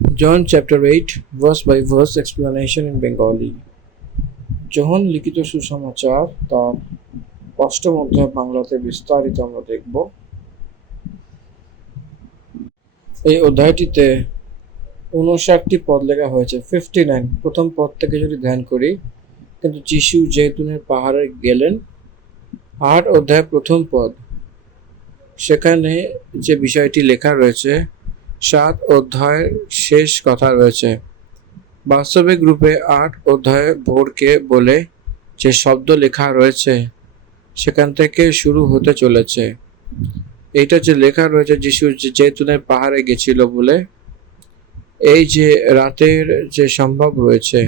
John chapter 8, verse by verse explanation in Bengali. যোহন লিখিত সুসমাচার তার অষ্টম অধ্যায় বাংলাতে বিস্তারিত আমরা দেখব। এই অধ্যায়টিতে 59টি পদ লেখা হয়েছে। 59 প্রথম পদ থেকে যদি ধ্যান করি, কিন্তু যিশু জৈতুনের পাহাড়ে গেলেন, 8 অধ্যায় প্রথম পদ, সেখানে যে বিষয়টি লেখা রয়েছে 7 অধ্যায়ের শেষ কথা রয়েছে। বাস্তবিক রূপে 8 অধ্যায়ে ভোরকে বলে যে শব্দ লেখা রয়েছে সেখান থেকে শুরু হতে চলেছে। এইটা যে লেখা রয়েছে যিশু জৈতুনের পাহাড়ে গেছিল বলে, এই যে রাতের যে সম্ভব রয়েছে,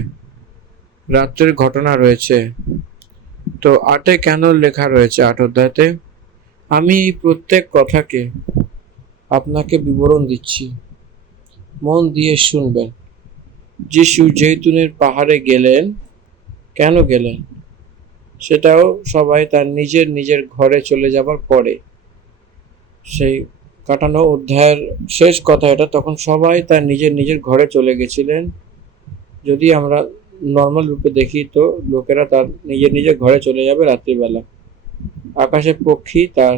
রাত্রের ঘটনা রয়েছে, তো 8-এ কেন লেখা রয়েছে 8 অধ্যায়তে? আমি এই প্রত্যেক কথাকে আপনাকে বিবরণ দিচ্ছি, মন দিয়ে শুনবেন। যিশু জৈতুনের পাহাড়ে গেলেন, কেন গেলেন সেটাও সবাই তার নিজের নিজের ঘরে চলে যাবার পরে। সেই কাটানো অধ্যায়ের শেষ কথা এটা, তখন সবাই তার নিজের নিজের ঘরে চলে গেছিলেন। যদি আমরা নর্মাল রূপে দেখি তো লোকেরা তার নিজের নিজের ঘরে চলে যাবে রাত্রিবেলা, আকাশে পক্ষী তার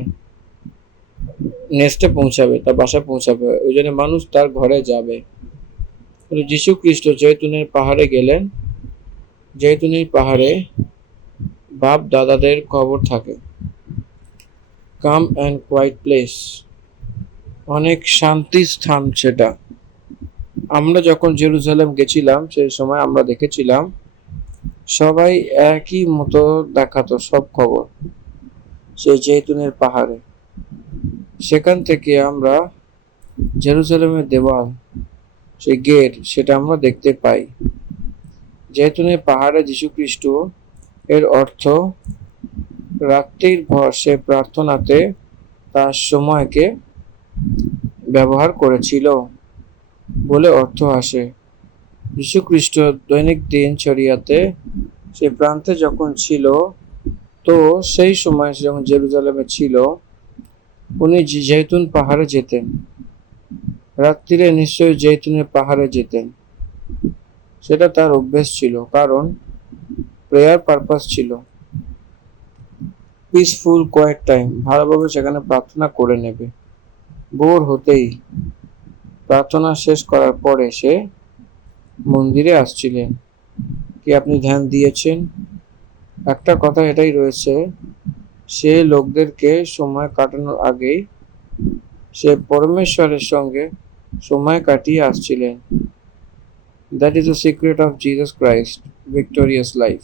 নেস্টে পৌঁছাবে, তার বাসায় পৌঁছাবে, ওই জন্য মানুষ তার ঘরে যাবে। যিশু খ্রিস্ট জৈতুনের পাহাড়ে গেলেন। জৈতুনের পাহাড়ে বাপ দাদাদের কবর থাকে। কাম অ্যান্ড কোয়াইট প্লেস, অনেক শান্তি স্থান সেটা। আমরা যখন জেরুজালেম গেছিলাম সেই সময় আমরা দেখেছিলাম সবাই একই মতো দেখাতো সব খবর সেই জৈতুনের পাহাড়ে। সেখান থেকে আমরা জেরুজালেমের দেওয়াল, সেই গেট, সেটা আমরা দেখতে পাই। জৈতুনের পাহাড়ে যীশুখ্রিস্ট এর অর্থ রাত্রির ভর সে প্রার্থনাতে তার সময়কে ব্যবহার করেছিল বলে অর্থ আসে। যীশুখ্রিস্ট দৈনিক দিনচর্যাতে সে প্রান্তে যখন ছিল, তো সেই সময় যখন জেরুজালেমে ছিল, উনি জৈতুন পাহাড়ে যেতেন। রাত্রিরে নিশ্চয়ই জৈতুনের পাহাড়ে যেতেন, সেটা তার অভ্যেস ছিল, কারণ প্রেয়ার পারপাস ছিল। পিসফুল কোয়েট টাইম, ভালোভাবে সেখানে প্রার্থনা করে নেবে। ভোর হতেই প্রার্থনা শেষ করার পরে সে মন্দিরে আসছিলেন। কি আপনি ধ্যান দিয়েছেন? একটা কথা এটাই রয়েছে, সে লোকদেরকে সময় কাটানোর আগেই সে পরমেশ্বরের সঙ্গে সময় কাটিয়ে আসছিলেন। That is the secret of Jesus Christ victorious life.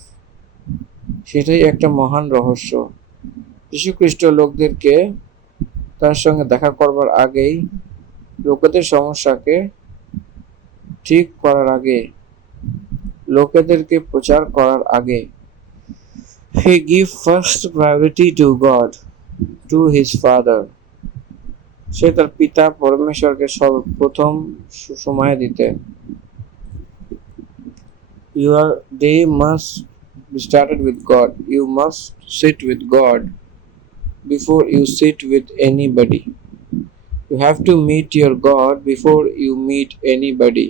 সেটাই একটা মহান রহস্য। যীশুখ্রিস্ট লোকদেরকে তার সঙ্গে দেখা করবার আগেই, লোকেদের সমস্যাকে ঠিক করার আগে, লোকেদেরকে প্রচার করার আগে, he give first priority to God, to his father. সে তার পিতা পরমেশ্বরকে সর্বপ্রথম সময় দিতেন। Your day must be started with God. You must sit with God before you sit with anybody. You have to meet your God before you meet anybody.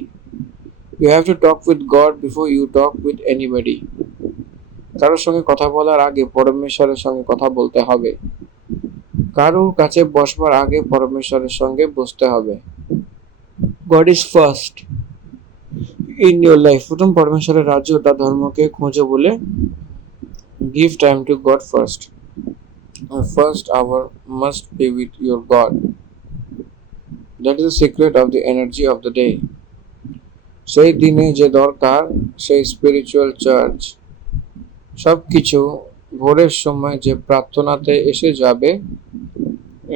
You have to talk with God before you talk with anybody. কারোর সঙ্গে কথা বলার আগে পরমেশ্বরের সঙ্গে কথা বলতে হবে। কারোর কাছে বসবার আগে পরমেশ্বরের সঙ্গে বসতে হবে। God is first in your life. প্রথম পরমেশ্বরের রাজ্য তার ধর্মকে খোঁজো বলে, give time to God first. Our first hour must be with your God. That is the secret of the energy of the day. সেই দিনে যে দরকার সেই স্পিরিচুয়াল চার্জ, সবকিছু ভোরের সময় যে প্রার্থনাতে এসে যাবে,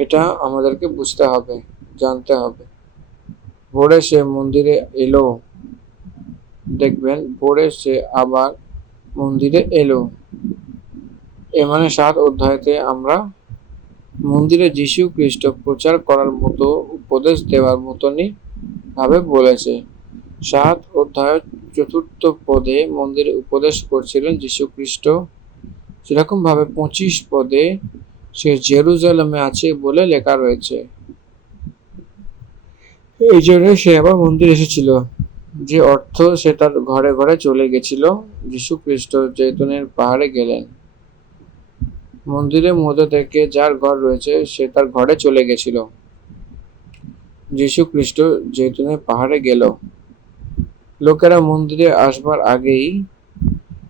এটা আমাদেরকে বুঝতে হবে, জানতে হবে। ভোরে সে মন্দিরে এলো, দেখবেন ভোরে সে আবার মন্দিরে এলো। এ মানে 7 অধ্যায়তে আমরা মন্দিরে যীশু খ্রিস্ট প্রচার করার মতো, উপদেশ দেওয়ার মতনই ভাবে বলেছে। 7 অধ্যায় 4 পদে মন্দিরে উপদেশ করছিলেন যীশু খ্রিস্ট, সেরকম ভাবে 25 পদে সে জেরুজালেমে আছে বলে লেখা রয়েছে। এই জন্য সে আবার মন্দির এসেছিল, যে অর্থ সে তার ঘরে ঘরে চলে গেছিল। যীশু খ্রিস্ট জৈতুনের পাহাড়ে গেলেন। মন্দিরের মধ্যে থেকে যার ঘর রয়েছে সে তার ঘরে চলে গেছিল। যীশু খ্রিস্ট জৈতুনের পাহাড়ে গেল। লোকেরা মন্দিরে আসবার আগেই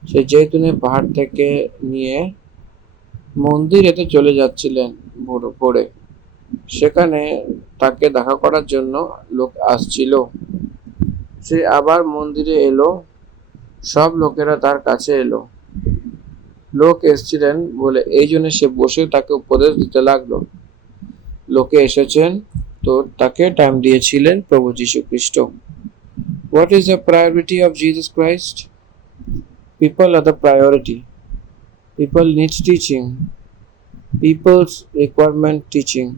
সে জৈতুনের পাহাড় থেকে নিয়ে মন্দিরেতে চলে যাচ্ছিলেন পড়ে। সেখানে তাকে দেখা করার জন্য লোক আসছিল। সে আবার মন্দিরে এলো। সব লোকেরা তার কাছে এলো। লোক এসেছিলেন বলে এই জন্য সে বসে তাকে উপদেশ দিতে লাগলো। লোকে এসেছেন তো তাকে টাইম দিয়েছিলেন প্রভু যীশু খ্রিস্ট। What is the priority of Jesus Christ? People are the priority. People need teaching. People's requirement teaching.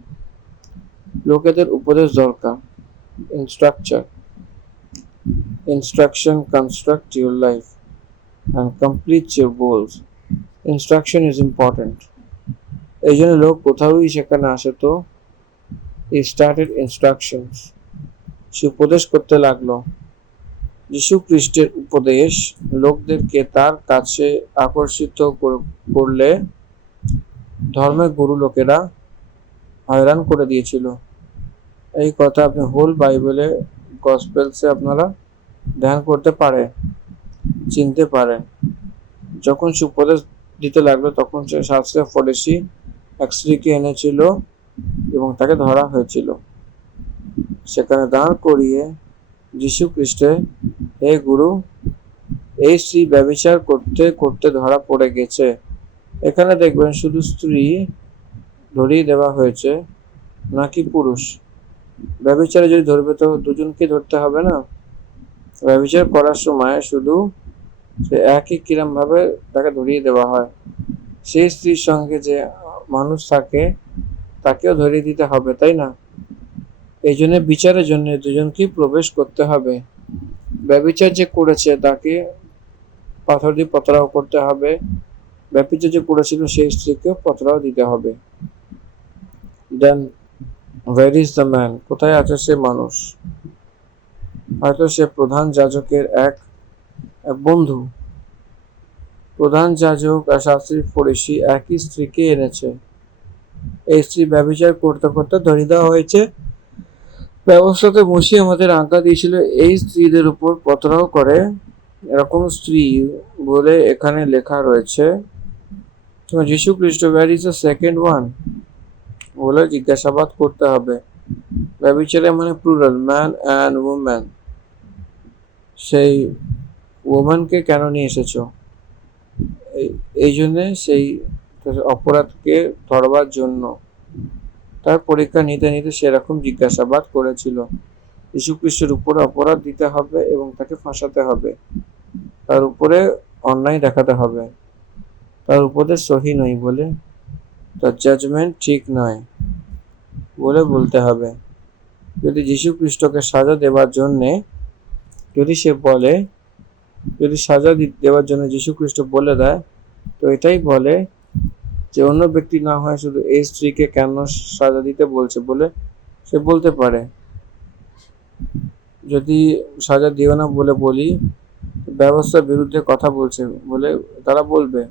লোকেদের উপদেশ দরকার। Instruction construct your life and complete your goals. Instruction is important. এই জন্য লোক কোথাওই সেখানে আসে তো he started instructions. সে উপদেশ করতে লাগলো। যীশু খ্রিস্টের উপদেশ লোকদেরকে তার কাছে আকর্ষিত করলে ধর্মের গুরু লোকেরা হয়রান করে দিয়েছিল। এই কথা আপনি হোল বাইবেলে গসপেলসে আপনারা ধ্যান করতে পারে, চিনতে পারেন। যখন সে উপদেশ দিতে লাগলো তখন সে শাস্ত্রে ফরেসি এক স্ত্রীকে এনেছিল এবং তাকে ধরা হয়েছিল। সেখানে দাঁড় করিয়ে যীশু খ্রিস্টে, হে গুরু, এই স্ত্রী ব্যভিচার করতে করতে ধরা পড়ে গেছে। এখানে দেখবেন শুধু স্ত্রী ধরিয়ে দেওয়া হয়েছে নাকি পুরুষ। ব্যভিচারে যদি ধরবে তো দুজনকে ধরতে হবে না। ব্যভিচার করার সময় শুধু সে একই কিরম ভাবে তাকে ধরিয়ে দেওয়া হয়। সেই স্ত্রীর সঙ্গে যে মানুষ থাকে তাকেও ধরিয়ে দিতে হবে, তাই না? এই জন্য বিচারের জন্য দুজনকেই প্রবেশ করতে হবে। ব্যভিচার যে করেছে তাকে পাথর দিয়ে পথরাও করতে হবে। ব্যভিচার যে করেছিল সেই স্ত্রীকে পথরাও দিতে হবে। দেন where is the man? কোথায় আছে সে মানুষ? হয়তো সে প্রধান যাজকের এক বন্ধু। প্রধান যাজক আর শাস্ত্রী ফরিসি একই স্ত্রীকে এনেছে। এই স্ত্রী ব্যভিচার করতে করতে ধরিয়ে দেওয়া হয়েছে। ব্যবস্থাতে মুশি আমাদের আজ্ঞা দিয়েছিল এই স্ত্রীদের উপর পথরাও করে এরকম স্ত্রী বলে এখানে লেখা রয়েছে। যীশু খ্রিস্ট where is the second one বলে জিজ্ঞাসাবাদ করতে হবে। ব্যভিচারে মানে প্লুরাল, ম্যান অ্যান্ড ওম্যান। সেই ওম্যানকে কেন নিয়ে এসেছো? এই জন্যে সেই অপরাধকে ধরবার জন্য। তার পরীক্ষা নিতে নিতে সেরকম জিজ্ঞাসাবাদ করেছিল। যীশু খ্রিস্টের উপরে অপরাধ দিতে হবে এবং তাকে ফাঁসাতে হবে। তার উপরে অন্যায় দেখাতে হবে। তার উপদেশ সহি নয় বলে, তার জাজমেন্ট ঠিক নয় বলে বলতে হবে। যদি যীশু খ্রিস্টকে সাজা দেওয়ার জন্যে যদি সে বলে, যদি সাজা দেওয়ার জন্য যীশু খ্রিস্ট বলে দেয় তো এটাই বলে যে অন্য ব্যক্তি না হয় শুধু এই স্ত্রীকে কেন সাজা দিতে বলছে বলে সে বলতে পারে। যদি সাজা দিও না বলে বলি, ব্যবস্থার বিরুদ্ধে কথা বলছে বলে তারা বলবে।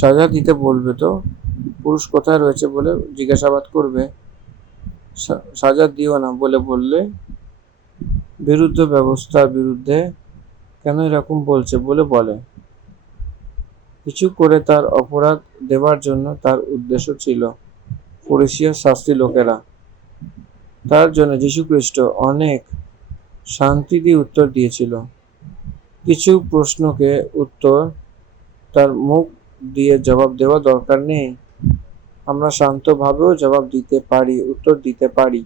সাজা দিতে বলবে তো পুরুষ কোথায় রয়েছে বলে জিজ্ঞাসাবাদ করবে। সাজা দিও না বলে বললে বিরুদ্ধ ব্যবস্থার বিরুদ্ধে কেন এরকম বলছে বলে বলে। কিছু করে তার অপরাধ দেওয়ার জন্য তার উদ্দেশ্য ছিল। ফরিসিয়ার শাস্ত্রী লোকেরা তার জন্য যীশু খ্রিস্ট অনেক শান্তি দিয়ে উত্তর দিয়েছিল। কিছু প্রশ্নকে উত্তর তার মুখ দিয়ে জবাব দেওয়া দরকার নেই। আমরা শান্তভাবেও জবাব দিতে পারি, উত্তর দিতে পারি।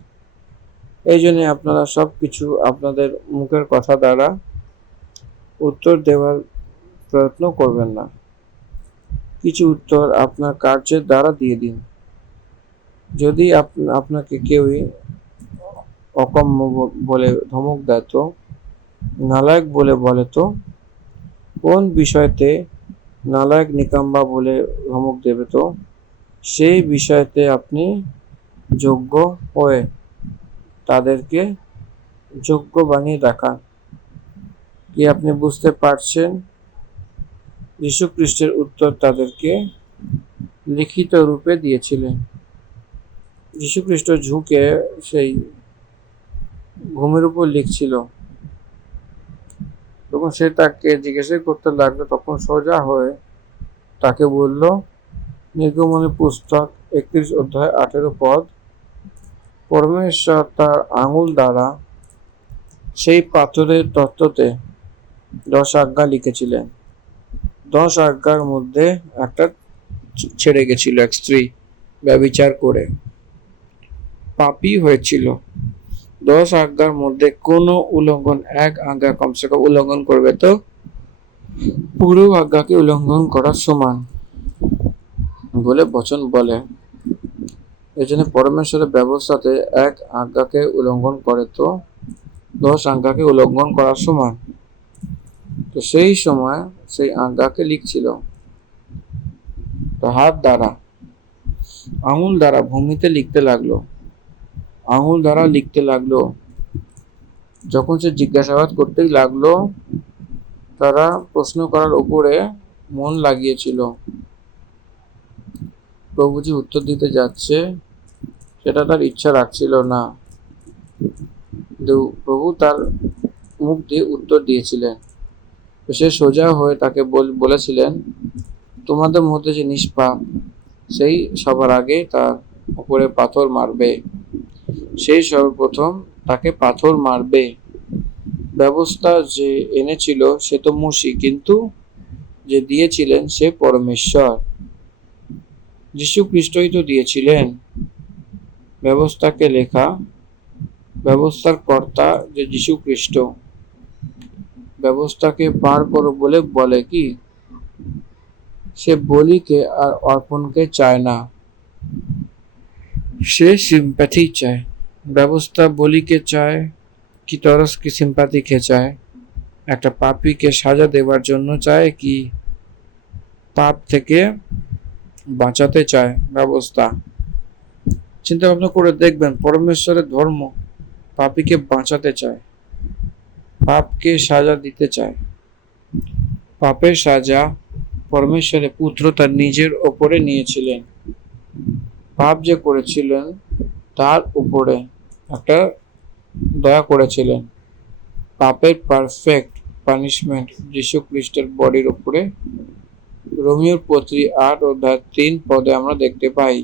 এই জন্য আপনারা সব কিছু আপনাদের মুখের কথা দ্বারা উত্তর দেওয়ার প্রয়ত্ন করবেন না। কিছু উত্তর আপনার কার্যের দ্বারা দিয়ে দিন। যদি আপনাকে কেউই অকম্য বলে ধমক দেয় তো, নালায়ক বলে বলে তো, কোন বিষয়তে নালায়ক নিকাম্বা বলে ধমক দেবে তো সেই বিষয়তে আপনি যোগ্য হয়ে তাদেরকে যোগ্য বানিয়ে দেখান। কি আপনি বুঝতে পারছেন? যীশু খ্রিস্টের উত্তর তাদেরকে লিখিত রূপে দিয়েছিলেন। যীশু খ্রিস্ট ঝুঁকে সেই ভূমির উপর লিখছিল। তখন সে তাকে জিজ্ঞাসা করতে লাগলো, তখন সোজা হয়ে তাকে বলল, নির্গমনের পুস্তক 31 অধ্যায় 18 পদ, পরমেশ্বর তার আঙুল দ্বারা সেই পাথরের তত্ত্বতে 10 আজ্ঞা লিখেছিলেন। 10 আজ্ঞার মধ্যে একটা ছেড়ে গেছিল, এক স্ত্রী ব্যভিচার করে পাপী হয়েছিল। 10 আজ্ঞার মধ্যে কোনো উল্লঙ্ঘন, এক আজ্ঞা কমসে কম উল্লঙ্ঘন করবে তো পুরো আজ্ঞাকে উল্লঙ্ঘন করার সমান বলে বচন বলে। এই জন্য পরমেশ্বরের ব্যবস্থাতে এক আজ্ঞাকে উল্লঙ্ঘন করে তো 10 আজ্ঞাকে উল্লঙ্ঘন করার সমান। তো সেই সময় সেই আজ্ঞাকে লিখছিল তো হাত দ্বারা, আঙুল দ্বারা ভূমিতে লিখতে লাগলো, আঙুল দ্বারা লিখতে লাগলো। যখন সে জিজ্ঞাসাবাদ করতেই লাগলো, তারা প্রশ্ন করার উপরে মন লাগিয়েছিল। প্রভু যে উত্তর দিতে যাচ্ছে সেটা তার ইচ্ছা রাখছিল না। প্রভু তার মুখ দিয়ে উত্তর দিয়েছিলেন। সে সোজা হয়ে তাকে বলেছিলেন, তোমাদের মধ্যে যে নিষ্পাপ সেই সবার আগে তার উপরে পাথর মারবে, সেই সর্বপ্রথম তাকে পাথর মারবে। ব্যবস্থা যে এনেছিল সে তো মুশি, কিন্তু যে দিয়েছিলেন সে পরমেশ্বর। যীশু খ্রিস্টই তো দিয়েছিলেন ব্যবস্থাকে লেখা। ব্যবস্থার কর্তা যে যীশু খ্রিস্ট, ব্যবস্থাকে পার করো বলে বলে কি? সে বলিকে আর অর্পণকে চায় না, সে সিম্প্যাথি চায়। ব্যবস্থা বলিকে চায় কি তরস কি সিম্প্যাথিকে চায়? একটা পাপীকে সাজা দেওয়ার জন্য চায় কি পাপ থেকে বাঁচাতে চায় ব্যবস্থা? চিন্তা ভাবনা করে দেখবেন, পরমেশ্বরের ধর্ম পাপীকে বাঁচাতে চায়, পাপকে সাজা দিতে চায়। পাপের সাজা পরমেশ্বরের পুত্র তার নিজের ওপরে নিয়েছিলেন। পাপ যে করেছিলেন তার উপরে একটা দয়া করেছিলেন। পাপের পারফেক্ট পানিশমেন্ট যীশু খ্রিস্টের বডির উপরে রোমিওর পত্রী 8 অধ্যায় 3 পদে আমরা দেখতে পাই।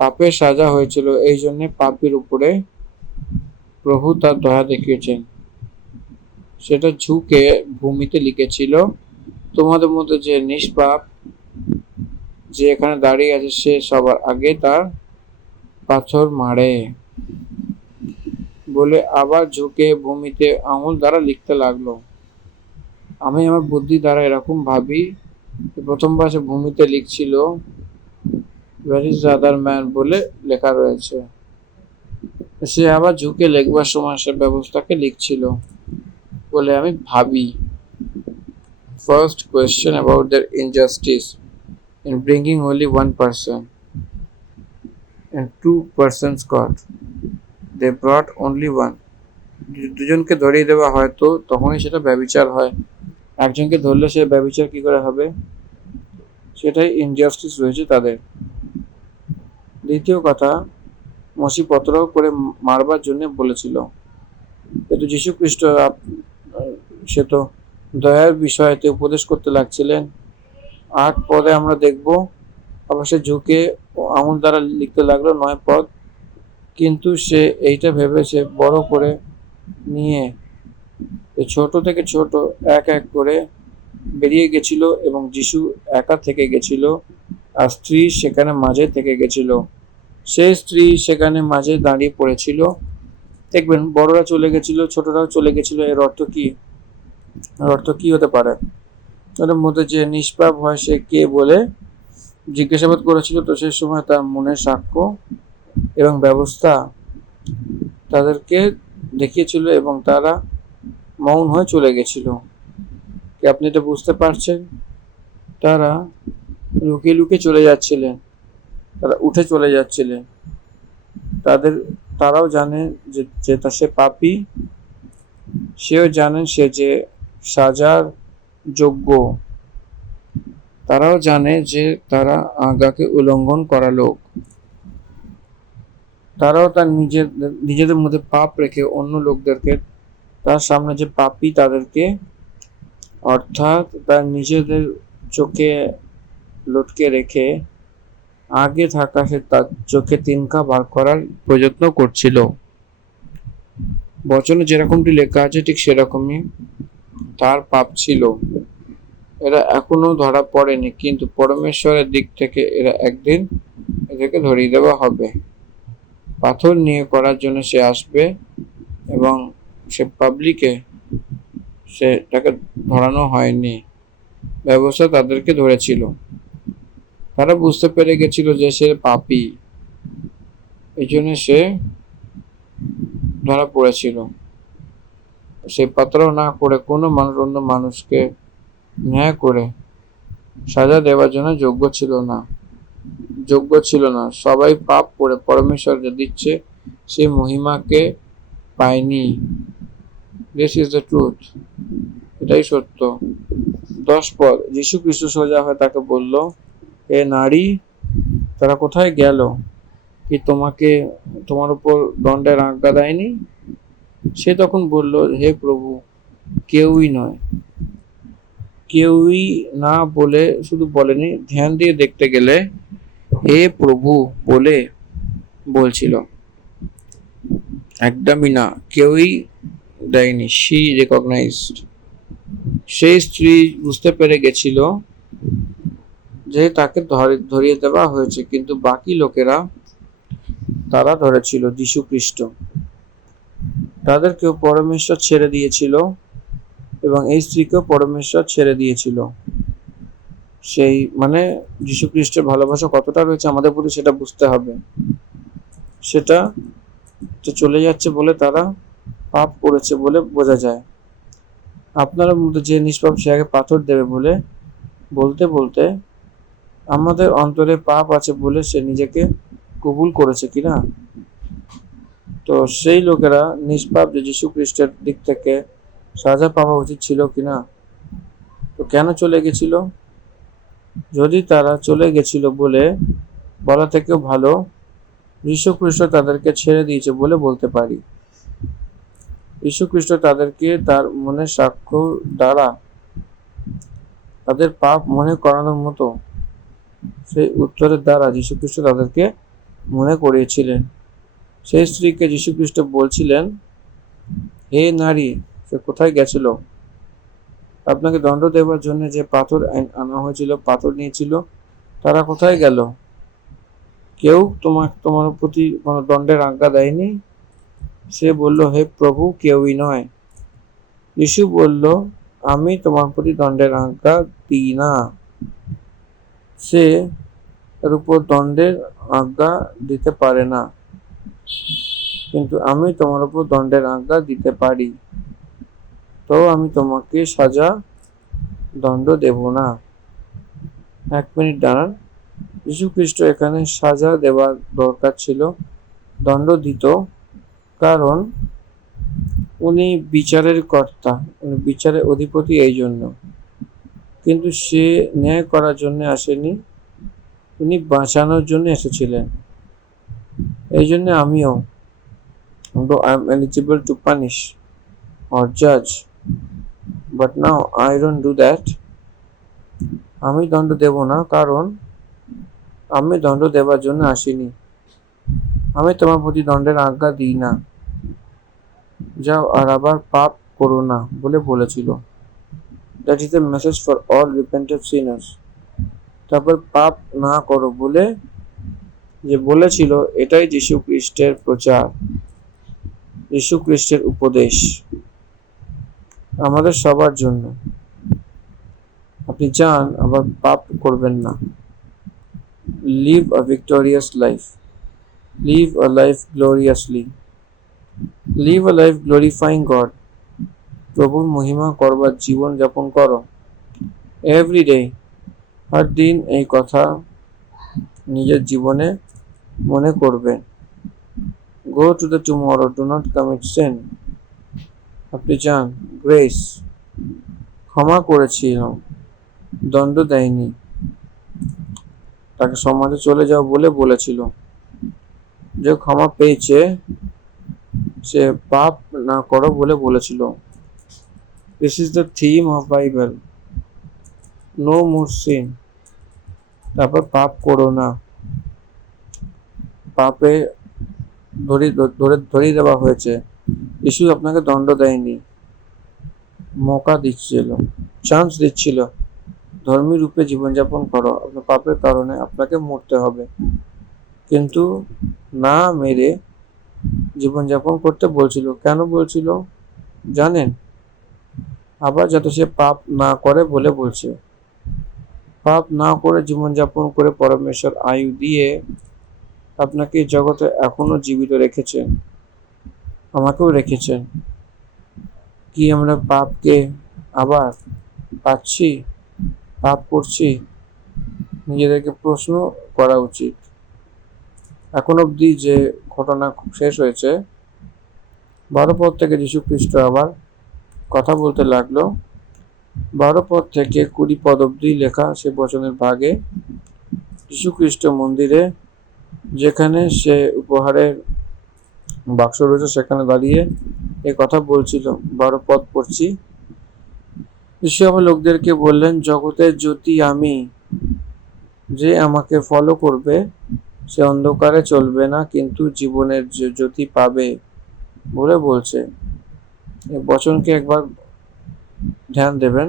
পাপের সাজা হয়েছিল, এই জন্য পাপীর উপরে প্রভু তার দয়া দেখিয়েছেন। সেটা ঝুঁকে ভূমিতে লিখেছিল, তোমাদের মধ্যে যে নিষ্পাপ যে এখানে দাঁড়িয়ে আছে সে সবার আগে তার পাথর মারে বলে আবার ঝুঁকে ভূমিতে আঙুল দ্বারা লিখতে লাগলো। আমি আমার বুদ্ধি দ্বারা এরকম ভাবি, প্রথমবার সে ভূমিতে লিখছিল where is the other man বলে লেখা রয়েছে। সে আবার ঝুঁকে লিখবার সময় সে ব্যবস্থাকে লিখছিল বলে আমি ভাবি। First question about their injustice in bringing only one person and two persons caught. They brought only one. দুজনকে ধরিয়ে দেওয়া হয় তো তখনই সেটা ব্যভিচার হয়। একজনকে ধরলে সে ব্যভিচার কি করে হবে? সেটাই ইনজাস্টিস রয়েছে তাদের। দ্বিতীয় কথা, মসি পত্রাও করে মারবার জন্য বলেছিল, কিন্তু যীশু খ্রিস্ট সে তো দয়ার বিষয়তে উপদেশ করতে লাগছিলেন। 8 পদে আমরা দেখব আবার সে ঝুঁকে আঙুল দ্বারা লিখতে লাগলো 9 পদ। কিন্তু সে এইটা ভেবেছে বড় করে নিয়ে ছোট থেকে ছোট এক এক করে বেরিয়ে গেছিল এবং যিশু একা থেকে গেছিল আর স্ত্রী সেখানে মাঝে থেকে গেছিল। সেই স্ত্রী সেখানে মাঝে দাঁড়িয়ে পড়েছিল। দেখবেন বড়রা চলে গেছিল, ছোটরাও চলে গেছিল। এর অর্থ কি? এর অর্থ কি হতে পারে? তাদের মধ্যে যে নিষ্পাপ হয় সে কে বলে জিজ্ঞাসাবাদ করেছিল, তো সেই সময় তার মনের সাক্ষ্য এবং ব্যবস্থা তাদেরকে দেখিয়েছিল এবং তারা মৌন হয়ে চলে গেছিল। কি আপনি এটা বুঝতে পারছেন? তারা লুকিয়ে লুকিয়ে চলে যাচ্ছিলেন, তারা উঠে চলে যাচ্ছিলেন, তারাও জানে যে সে পাপী, সেও জানেন সে যে সাজার যোগ্য। তারাও জানে যে তারা আজ্ঞাকে উল্লঙ্ঘন করা লোক। তারাও তার নিজেদের মধ্যে পাপ রেখে অন্য লোকদেরকে তার সামনে যে পাপী তাদেরকে, অর্থাৎ তার নিজেদের চোখে লটকে রেখে আগে থাকা সে তার চোখে তিনকা বার করার প্রযত্ন করছিল। বচনে যেরকমটি লেখা আছে ঠিক সেরকমই তার পাপ ছিল। এরা এখনো ধরা পড়েনি, কিন্তু পরমেশ্বরের দিক থেকে এরা একদিন এদেরকে ধরিয়ে দেওয়া হবে। পাথর নিয়ে করার জন্য সে আসবে এবং সে পাবলিকে সেটাকে ধরানো হয়নি, ব্যবস্থা তাদেরকে ধরেছিল। তারা বুঝতে পেরে গেছিল যে সে পাপী, এই জন্য সে ধরা পড়েছিল। সে পাথর না করে কোনো মানুষ অন্য মানুষকে ন্যায় করে সাজা দেওয়ার জন্য যোগ্য ছিল না। সবাই পাপ করে পরমেশ্বর যা দিচ্ছে সে মহিমাকে পায়নি। দিস ইজ দ্য ট্রুথ, এটাই সত্য। 10 পদ, যীশু খ্রিস্ট সোজা হয়ে তাকে বলল, হে নারী, তারা কোথায় গেল? কি তোমার উপর দণ্ডের আজ্ঞা দেয়নি? সে তখন বলল, হে প্রভু, কেউই নয়। কেউই না বলে শুধু বলেনি, ধ্যান দিয়ে দেখতে গেলে হে প্রভু বলে বলছিল। একদমই না, কেউই দেয়নি। She recognised. সেই স্ত্রী বুঝতে পেরে গেছিল যে তাকে ধরিয়ে দেওয়া হয়েছে, কিন্তু বাকি লোকেরা তারা ধরেছিল যীশু খ্রিস্ট। তাদেরকেও পরমেশ্বর ছেড়ে দিয়েছিল এবং এই স্ত্রীকেও পরমেশ্বর ছেড়ে দিয়েছিল। সেই মানে যীশু খ্রিস্টের ভালোবাসা কতটা রয়েছে আমাদের প্রতি সেটা বুঝতে হবে। সেটা চলে যাচ্ছে বলে তারা পাপ করেছে বলে বোঝা যায়। আপনার মধ্যে যে নিষ্পাপ সে আগে পাথর দেবে বলতে বলতে আমাদের অন্তরে পাপ আছে বলে সে নিজেকে কবুল করেছে কিনা। তো সেই লোকেরা নিষ্পাপ যে যীশু খ্রিস্টের দিক থেকে সাজা পাওয়া উচিত ছিল কিনা, তো কেন চলে গেছিল? যদি তারা চলে গেছিল বলে বলা থেকেও ভালো যীশু খ্রিস্ট তাদেরকে ছেড়ে দিয়েছে বলে বলতে পারি। যীশু খ্রিস্ট তাদেরকে তার মনের সাক্ষ্য দ্বারা তাদের পাপ মনে করানোর মতো সেই উত্তরের দ্বারা যীশু খ্রিস্ট তাদেরকে মনে করিয়েছিলেন। সেই স্ত্রীকে যীশু খ্রিস্ট বলছিলেন, হে নারী, সে কোথায় গেছিল? আপনাকে দণ্ড দেওয়ার জন্য যে পাথর আনা হয়েছিল, পাথর নিয়েছিল, তারা কোথায় গেল? কেউ তোমার প্রতি কোনো দণ্ডের আজ্ঞা দেয়নি? সে বলল, হে প্রভু, কেউই নয়। যিশু বলল, আমি তোমার প্রতি দণ্ডের আজ্ঞা দিই না। সে এর উপর দণ্ডের আজ্ঞা দিতে পারে না, কিন্তু আমি তোমার উপর দণ্ডের আজ্ঞা দিতে পারি। তো আমি তোমাকে দণ্ড দেব না। 1 মিনিট দাঁড়ান। যীশু খ্রিস্ট এখানে সাজা দেওয়ার দরকার ছিল, দণ্ড দিত, কারণ উনি বিচারের কর্তা, উনি বিচারের অধিপতি, এই জন্য। কিন্তু সে ন্যায় করার জন্য আসেনি, উনি বাঁচানোর জন্য এসেছিলেন। এই জন্য আমিও, though I am eligible to punish or judge, but now I don't do that. আমি দণ্ড দেব না, কারণ আমি দণ্ড দেওয়ার জন্য আসিনি। আমি তোমার প্রতি দণ্ডের আজ্ঞা দিই না। যাও আর আবার পাপ করো না বলে বলেছিল। That is the message for all repentant sinners. তারপর পাপ না করো বলে যে বলেছিল, এটাই যীশু খ্রিস্টের প্রচার, যীশু খ্রিস্টের উপদেশ আমাদের সবার জন্য। আপনি যান, আবার পাপ করবেন না। Live a victorious life. Live a life gloriously. Live a life glorifying God. প্রভুর মহিমা করবার জীবন যাপন করো। এভরি ডে, হর দিন এই কথা নিজের জীবনে মনে করবেন। Go to the tomorrow, do not commit sin. আপনি যান, গ্রেস, ক্ষমা করেছিল, দণ্ড দেয়নি, তাকে সমাজে চলে যাও বলে বলেছিল। যে ক্ষমা পেয়েছে সে পাপ না করো বলে বলেছিল। This is the theme of Bible, no more sin. তারপর পাপ করো না, পাপে ধরিয়ে দেওয়া হয়েছে। যিশু আপনাকে দণ্ড দেয়নি, মৌকা দিচ্ছিল, চান্স দিচ্ছিল, ধর্মী রূপে জীবনযাপন করো, আপনার পাপের কারণে আপনাকে মরতে হবে, কিন্তু না মেরে জীবনযাপন করতে বলছিল। কেন বলছিল জানেন? আবার যাতে সে পাপ না করে বলে বলছে। পাপ না করে জীবনযাপন করে পরমেশ্বর আয়ু দিয়ে আপনাকে এই জগতে এখনো জীবিত রেখেছেন, আমাকেও রেখেছেন। কি আমরা পাপকে আবার পাচ্ছি, পাপ করছি? নিজেদেরকে প্রশ্ন করা উচিত। এখন অবধি যে ঘটনা শেষ হয়েছে, 12 পদ থেকে যীশু খ্রিস্ট আবার কথা বলতে লাগলো। 12 পদ থেকে 20 পদ অবধি লেখা সে বচনের ভাগে যীশু খ্রিস্ট মন্দিরে, যেখানে সে উপহারের বাক্স রয়েছে সেখানে দাঁড়িয়ে এ কথা বলছিল। 12 পদ পড়ছি। যীশু আবার লোকদেরকে বললেন, জগতের জ্যোতি আমি, যে আমাকে ফলো করবে সে অন্ধকারে চলবে না, কিন্তু জীবনের জ্যোতি পাবে বলে বলছে। এই বচনকে একবার ধ্যান দেবেন।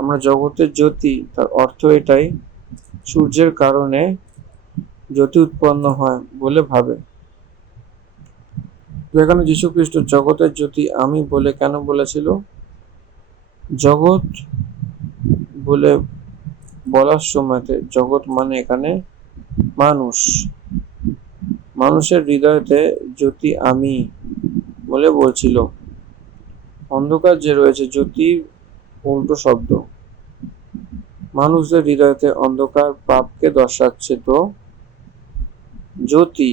আমরা জগতের জ্যোতি, তার অর্থ এটাই, সূর্যের কারণে জ্যোতি উৎপন্ন হয় বলে ভাবে। এখানে যীশু খ্রিস্ট জগতের জ্যোতি আমি বলে কেন বলেছিল? জগৎ বলে বলার সময়তে, জগৎ মানে এখানে মানুষ, মানুষের হৃদয়তে জ্যোতি আমি বলে বলছিল। অন্ধকার যে রয়েছে, জ্যোতির উল্টো শব্দ। মানুষদের হৃদয়তে অন্ধকার পাপকে দর্শাচ্ছে, তো জ্যোতি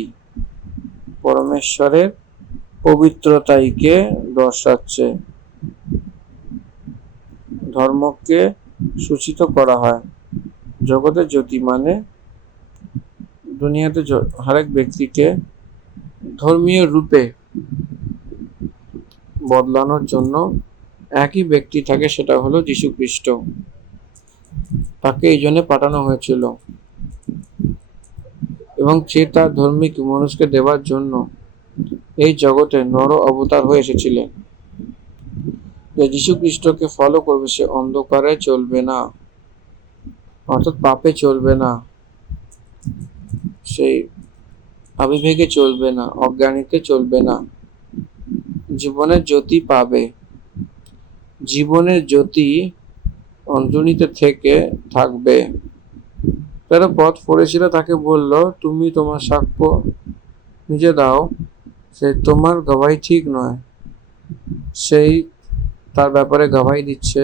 পরমেশ্বরের পবিত্রতাইকে দর্শাচ্ছে। ধর্মকে সূচিত করা হয়। জগতের জ্যোতি মানে দুনিয়াতে হরেক ব্যক্তিকে ধর্মীয় রূপে বদলানোর জন্য একই ব্যক্তি থাকে, সেটা হলো যীশু খ্রিস্ট। তাকে এই জন্য পাঠানো হয়েছিল এবং সে তার ধর্মিক মানুষকে দেওয়ার জন্য এই জগতে নর অবতার হয়ে এসেছিলেন। যে যীশু খ্রিস্টকে ফলো করবে সে অন্ধকারে চলবে না, অর্থাৎ পাপে চলবে না, সেই আবিবেগে চলবে না, অজ্ঞানীতে চলবে না, জীবনের জ্যোতি পাবে। জীবনের জ্যোতি অঞ্জনীতে থেকে থাকবে। তারা পথ পড়েছিল, তাকে বলল, তুমি তোমার সাক্ষ্য নিজে দাও, সে তোমার গবাই ঠিক নয়। সেই তার ব্যাপারে গবাই দিচ্ছে।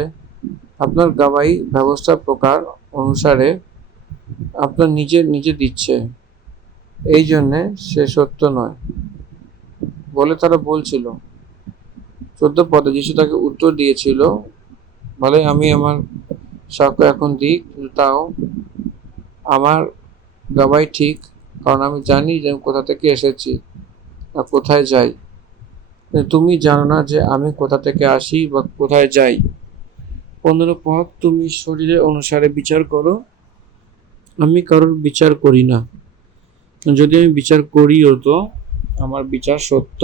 আপনার গবাই ব্যবস্থার প্রকার অনুসারে আপনার নিজে দিচ্ছে, এই জন্যে সে সত্য নয় বলে তারা বলছিল। 14 পদে যীশু তাকে উত্তর দিয়েছিল, বলে আমি আমার সাক্ষ্য এখন দিই, কিন্তু তাও আমার গবাই ঠিক, কারণ আমি জানি যে আমি কোথা থেকে এসেছি আর কোথায় যাই। তুমি জানো না যে আমি কোথা থেকে আসি বা কোথায় যাই। 15 পদ, তুমি শরীরের অনুসারে বিচার করো, আমি কারোর বিচার করি না। যদি আমি বিচার করিও তো আমার বিচার সত্য,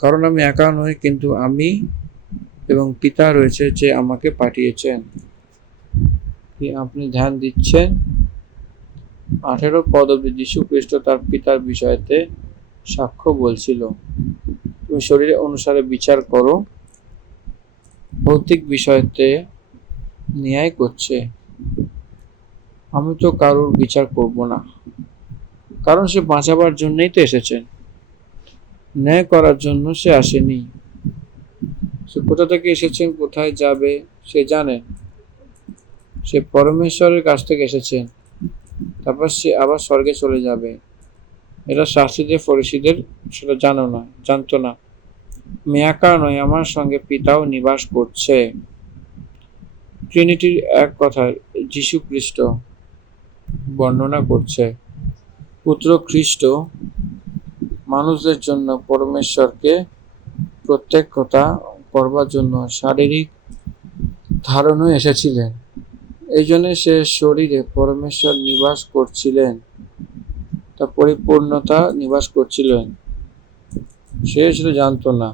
কারণ আমি একা নই, কিন্তু আমি এবং পিতা রয়েছে যে আমাকে পাঠিয়েছেন। কি আপনি ধ্যান দিচ্ছেন? 18 পদ অবধি যীশু খ্রিস্ট তার পিতার বিষয়তে সাক্ষ্য বলছিল। তুমি শরীরে অনুসারে বিচার করো, ভৌতিক বিষয়তে ন্যায় করছে। আমি তো কারোর বিচার করব না, কারণ সে বাঁচাবার জন্যই তো এসেছেন, ন্যায় করার জন্য সে আসেনি। সে কোথা থেকে এসেছেন, কোথায় যাবে সে জানে। সে পরমেশ্বরের কাছ থেকে এসেছেন, তারপর সে আবার স্বর্গে চলে যাবে। এটা শাস্ত্রীদের ফরিসীদের সেটা জানতো না। আমি একা নয়, আমার সঙ্গে পিতাও নিবাস করছে। ট্রিনিটির এক কথা যীশু খ্রিস্ট বর্ণনা করছে। পুত্র খ্রিস্ট মানুষদের জন্য পরমেশ্বরকে প্রত্যক্ষতা করবার জন্য শারীরিক ধারণে এসেছিলেন। এই জন্য সে শরীরে পরমেশ্বর নিবাস করছিলেন, তা পরিপূর্ণতা নিবাস করছিলেন। সে সেটা জানতো না।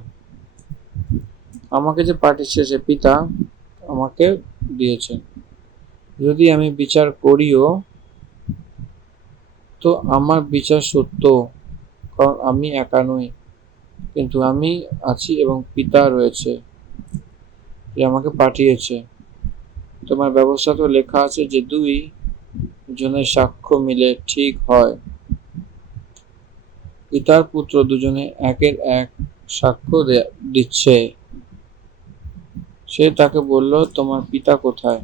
আমাকে যে পাঠিয়েছে সে পিতা আমাকে দিয়েছেন। যদি আমি বিচার করিও তো আমার বিচার সত্য, কারণ আমি একা নই, কিন্তু আমি আছি এবং পিতা রয়েছে যে আমাকে পাঠিয়েছে। তোমার ব্যবস্থা তো লেখা আছে যে দুই জনের সাক্ষ্য মিলে ঠিক হয়। পিতার পুত্র দুজনে একের এক সাক্ষ্য দিচ্ছে। সে তাকে বলল, তোমার পিতা কোথায়?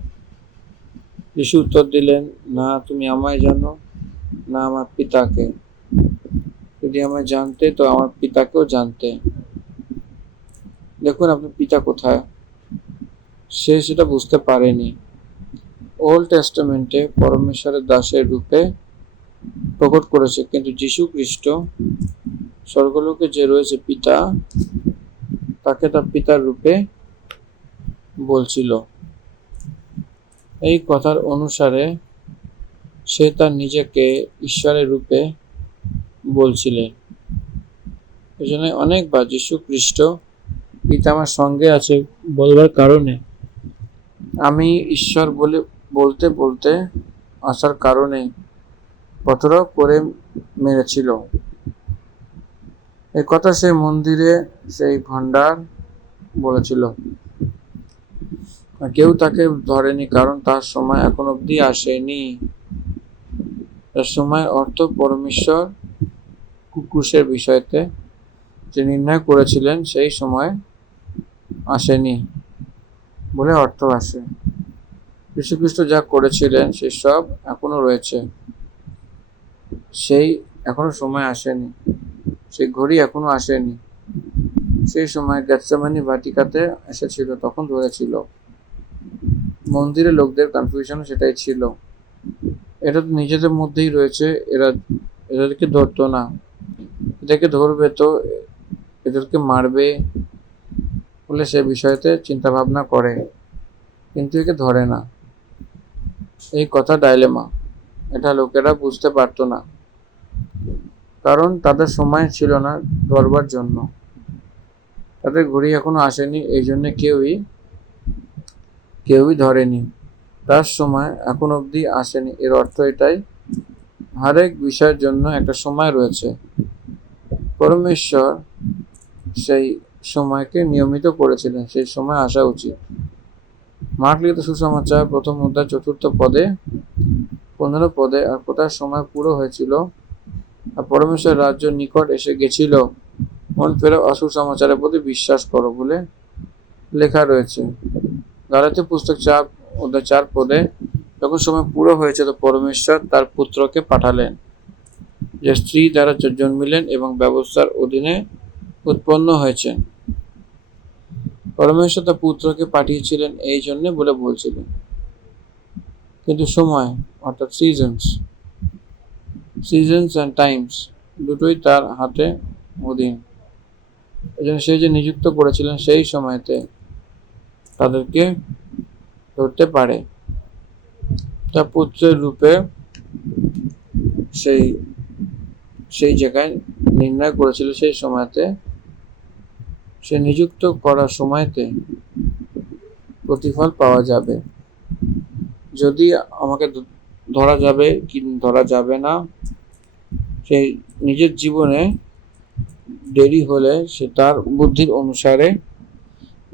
যিশু উত্তর দিলেন, না তুমি আমায় জানো, না আমার পিতাকে। যদি আমায় জানতে তো আমার পিতাকেও জানতে। দেখুন আপনার পিতা কোথায়। সে সেটা বুঝতে পারেনি। ওল্ড টেস্টামেন্টে পরমেশ্বরের দাসের রূপে প্রকট করেছে, কিন্তু যীশু খ্রিস্ট স্বর্গলোকে যে রয়েছে পিতা, তাকে তার পিতার রূপে বলছিল। এই কথার অনুসারে সে তার নিজেকে ঈশ্বরের রূপে বলছিলেন। এই জন্য অনেকবার যীশু খ্রিস্ট পিতা আমার সঙ্গে আছে বলবার কারণে, আমি ঈশ্বর বলে বলতে বলতে আসার কারণে কতটা করে মেরেছিল। এই কথা সেই মন্দিরে সেই ভণ্ডার বলেছিল। কেউ তাকে ধরেনি, কারণ তার সময় এখন অবধি আসেনি। তার সময় অর্থ পরমেশ্বর ক্রুশের বিষয়তে যে নির্ণয় করেছিলেন সেই সময় আসেনি বলে অর্থ আসে। যীশুখ্রিস্ট যা করেছিলেন সেই সব এখনো রয়েছে, সেই এখনো সময় আসেনি, সেই ঘড়ি এখনো আসেনি। সেই সময় গেতসেমানি বাটিকাতে এসেছিল, তখন ধরেছিল। মন্দিরে লোকদের কনফিউশন সেটাই ছিল। এটা তো নিজেদের মধ্যেই রয়েছে, এদেরকে ধরতো না। এদেরকে ধরবে তো এদেরকে মারবে বলে সে বিষয়তে চিন্তা ভাবনা করে, কিন্তু একে ধরে না। এই কথা ডাইলেমা, এটা লোকেরা বুঝতে পারতো না, কারণ তাদের সময় ছিল না ধরবার জন্য। তাদের ঘড়ি এখনো আসেনি, এই জন্য কেউই ধরেনি। তার সময় এখন অবধি আসেনি। এর অর্থ এটাই, হরেক বিষয়ের জন্য একটা সময় রয়েছে। পরমেশ্বর সেই সময়কে নিয়মিত করেছিলেন, সেই সময় আসা উচিত। মার্ক লিখিত সুসমাচার প্রথম অধ্যায় 4 পদে 15 পদে, আর কোথায় সময় পুরো হয়েছিল আর পরমেশ্বর রাজ্য নিকট এসে গেছিল, মন ফেরা অসুসমাচারের প্রতি বিশ্বাস করো বলে লেখা রয়েছে। গালাতীয় পুস্তক 4 পদে, যখন সময় পুরো হয়েছে তো পরমেশ্বর তার পুত্রকে পাঠালেন, যে স্ত্রী দ্বারা জন্মিলেন এবং ব্যবস্থার অধীনে উৎপন্ন হয়েছেন। পরমেশ্বর তার পুত্রকে পাঠিয়েছিলেন এই জন্য বলে বলছিলেন। কিন্তু সময় অর্থাৎ সিজনস অ্যান্ড টাইমস দুটোই তার হাতে অধীন। এই জন্য সে যে নিযুক্ত করেছিলেন সেই সময়তে তাদেরকে ধরতে পারে। তার পুত্রের রূপে সেই জায়গায় নির্ণয় করেছিল, সেই সময়তে সে নিযুক্ত করার সময়তে প্রতিফল পাওয়া যাবে। যদি আমাকে ধরা যাবে কি ধরা যাবে না, সেই নিজের জীবনে দেরি হলে সে তার বুদ্ধির অনুসারে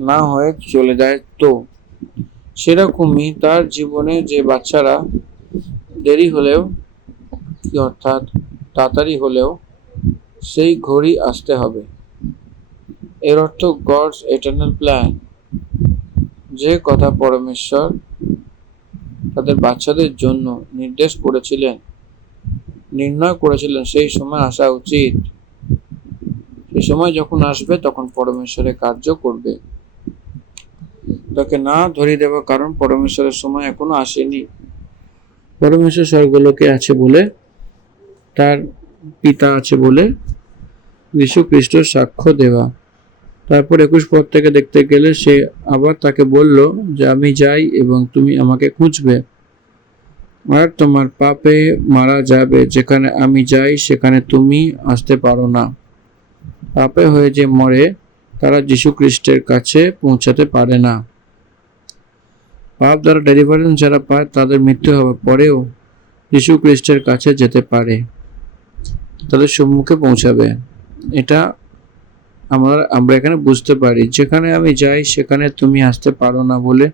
না হয়ে চলে যায়, তো সেরকমই তার জীবনে যে বাচ্চারা দেরি হলেও কি অর্থাৎ তাড়াতাড়ি হলেও সেই ঘড়ি আসতে হবে। এর অর্থ গডস এটার্নাল প্ল্যান, যে কথা পরমেশ্বর তাদের বাচ্চাদের জন্য নির্দেশ করেছিলেন নির্ণয় করেছিলেন সেই সময় আসা উচিত। সেই সময় যখন আসবে তখন পরমেশ্বরের কার্য করবে। তাকে না ধরিয়ে দেওয়ার কারণ পরমেশ্বরের সময় এখনো আসেনি। পরমেশ্বর স্বর্গলোকে আছে বলে, তার পিতা আছে বলে যীশু খ্রিস্টর সাক্ষ্য দেওয়া। তারপর 21 পদ থেকে দেখতে গেলে সে আবার তাকে বলল যে আমি যাই এবং তুমি আমাকে খুঁজবে, আর তোমার পাপে মারা যাবে। যেখানে আমি যাই সেখানে তুমি আসতে পারো না। পাপে হয়ে যে মরে তারা যীশু খ্রিস্টের কাছে পৌঁছাতে পারে না। পাপ দ্বারা ডেলিভারেন্স যারা পায় তাদের মৃত্যু হওয়ার পরেও যীশু খ্রিস্টের কাছে যেতে পারে, তাদের সম্মুখে পৌঁছাবে। এটা আমরা এখানে বুঝতে পারি। যেখানে আমি যাই সেখানে তুমি আসতে পারো না বলে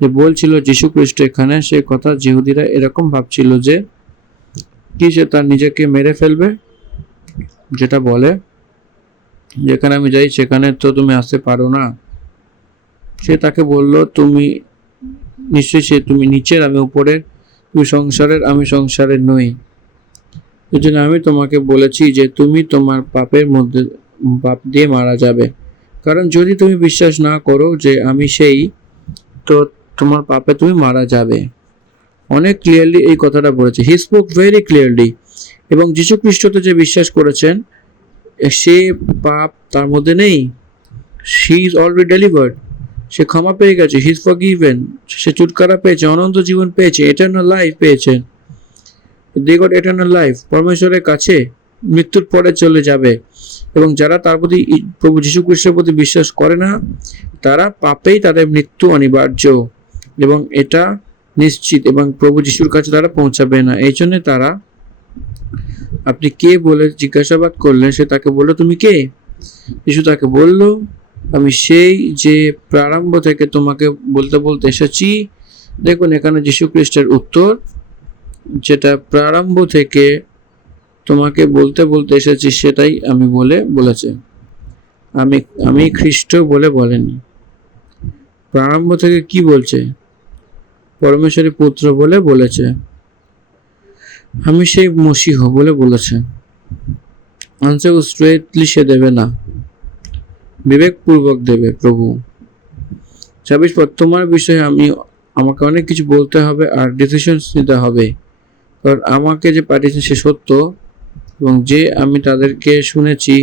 যে বলছিল যীশু খ্রিস্ট এখানে, সেই কথা জিহুদিরা এরকম ভাবছিল যে কি সে তার নিজেকে মেরে ফেলবে, যেটা বলে যেখানে আমি যাই সেখানে তো তুমি আসতে পারো না। সে তাকে বলল তুমি নিশ্চয়ই, সে তুমি নিচের আমি উপরের, তুমি সংসারের আমি সংসারের নই। এই জন্য আমি তোমাকে বলেছি যে তুমি তোমার পাপের মধ্যে পাপ দিয়ে মারা যাবে। কারণ যদি তুমি বিশ্বাস না করো যে আমি সেই, তো তোমার পাপে তুমি মারা যাবে। অনেক ক্লিয়ারলি এই কথাটা বলেছে। He spoke very clearly. এবং যীশু খ্রিস্টতে যে বিশ্বাস করেছেন সে পাপ তার মধ্যে নেই। She is already delivered. সে ক্ষমা পেয়ে গেছে। He is forgiven. সে ছুটকারা পেয়েছে, অনন্ত জীবন পেয়েছে, এটার্নাল লাইফ পেয়েছে। They got eternal life. পরমেশ্বরের কাছে মৃত্যুর পরে চলে যাবে। এবং যারা তার প্রতি প্রভু যীশু খ্রিস্টের প্রতি বিশ্বাস করে না তারা পাপেই তাদের মৃত্যু অনিবার্য এবং এটা নিশ্চিত, এবং প্রভু যীশুর কাছে তারা পৌঁছাবে না। এই জন্য তারা, আপনি কে বলে জিজ্ঞাসাবাদ করলেন, সে তাকে বলল তুমি কে? যীশু তাকে বলল আমি সেই যে প্রারম্ভ থেকে তোমাকে বলতে বলতে এসেছি। দেখুন এখানে যীশু খ্রিস্টের উত্তর, যেটা প্রারম্ভ থেকে তোমাকে বলতে বলতে এসেছি সেটাই আমি বলেছে। আমি খ্রিস্ট বলে বলেনি। প্রারম্ভ থেকে কি বলছে? পরমেশ্বরের পুত্র বলে বলেছে। আমি সেই মসিহ বলে বলেছে। আনসার স্ট্রেটলি সে দেবে না, বিবেকপূর্বক দেবে। প্রভু 26 পদ, তোমার বিষয়ে আমাকে অনেক কিছু বলতে হবে আর ডিসিশনস নিতে হবে, কারণ আমাকে যে পাঠিয়েছে সে সত্য, এবং যে আমি তাদেরকে শুনেছি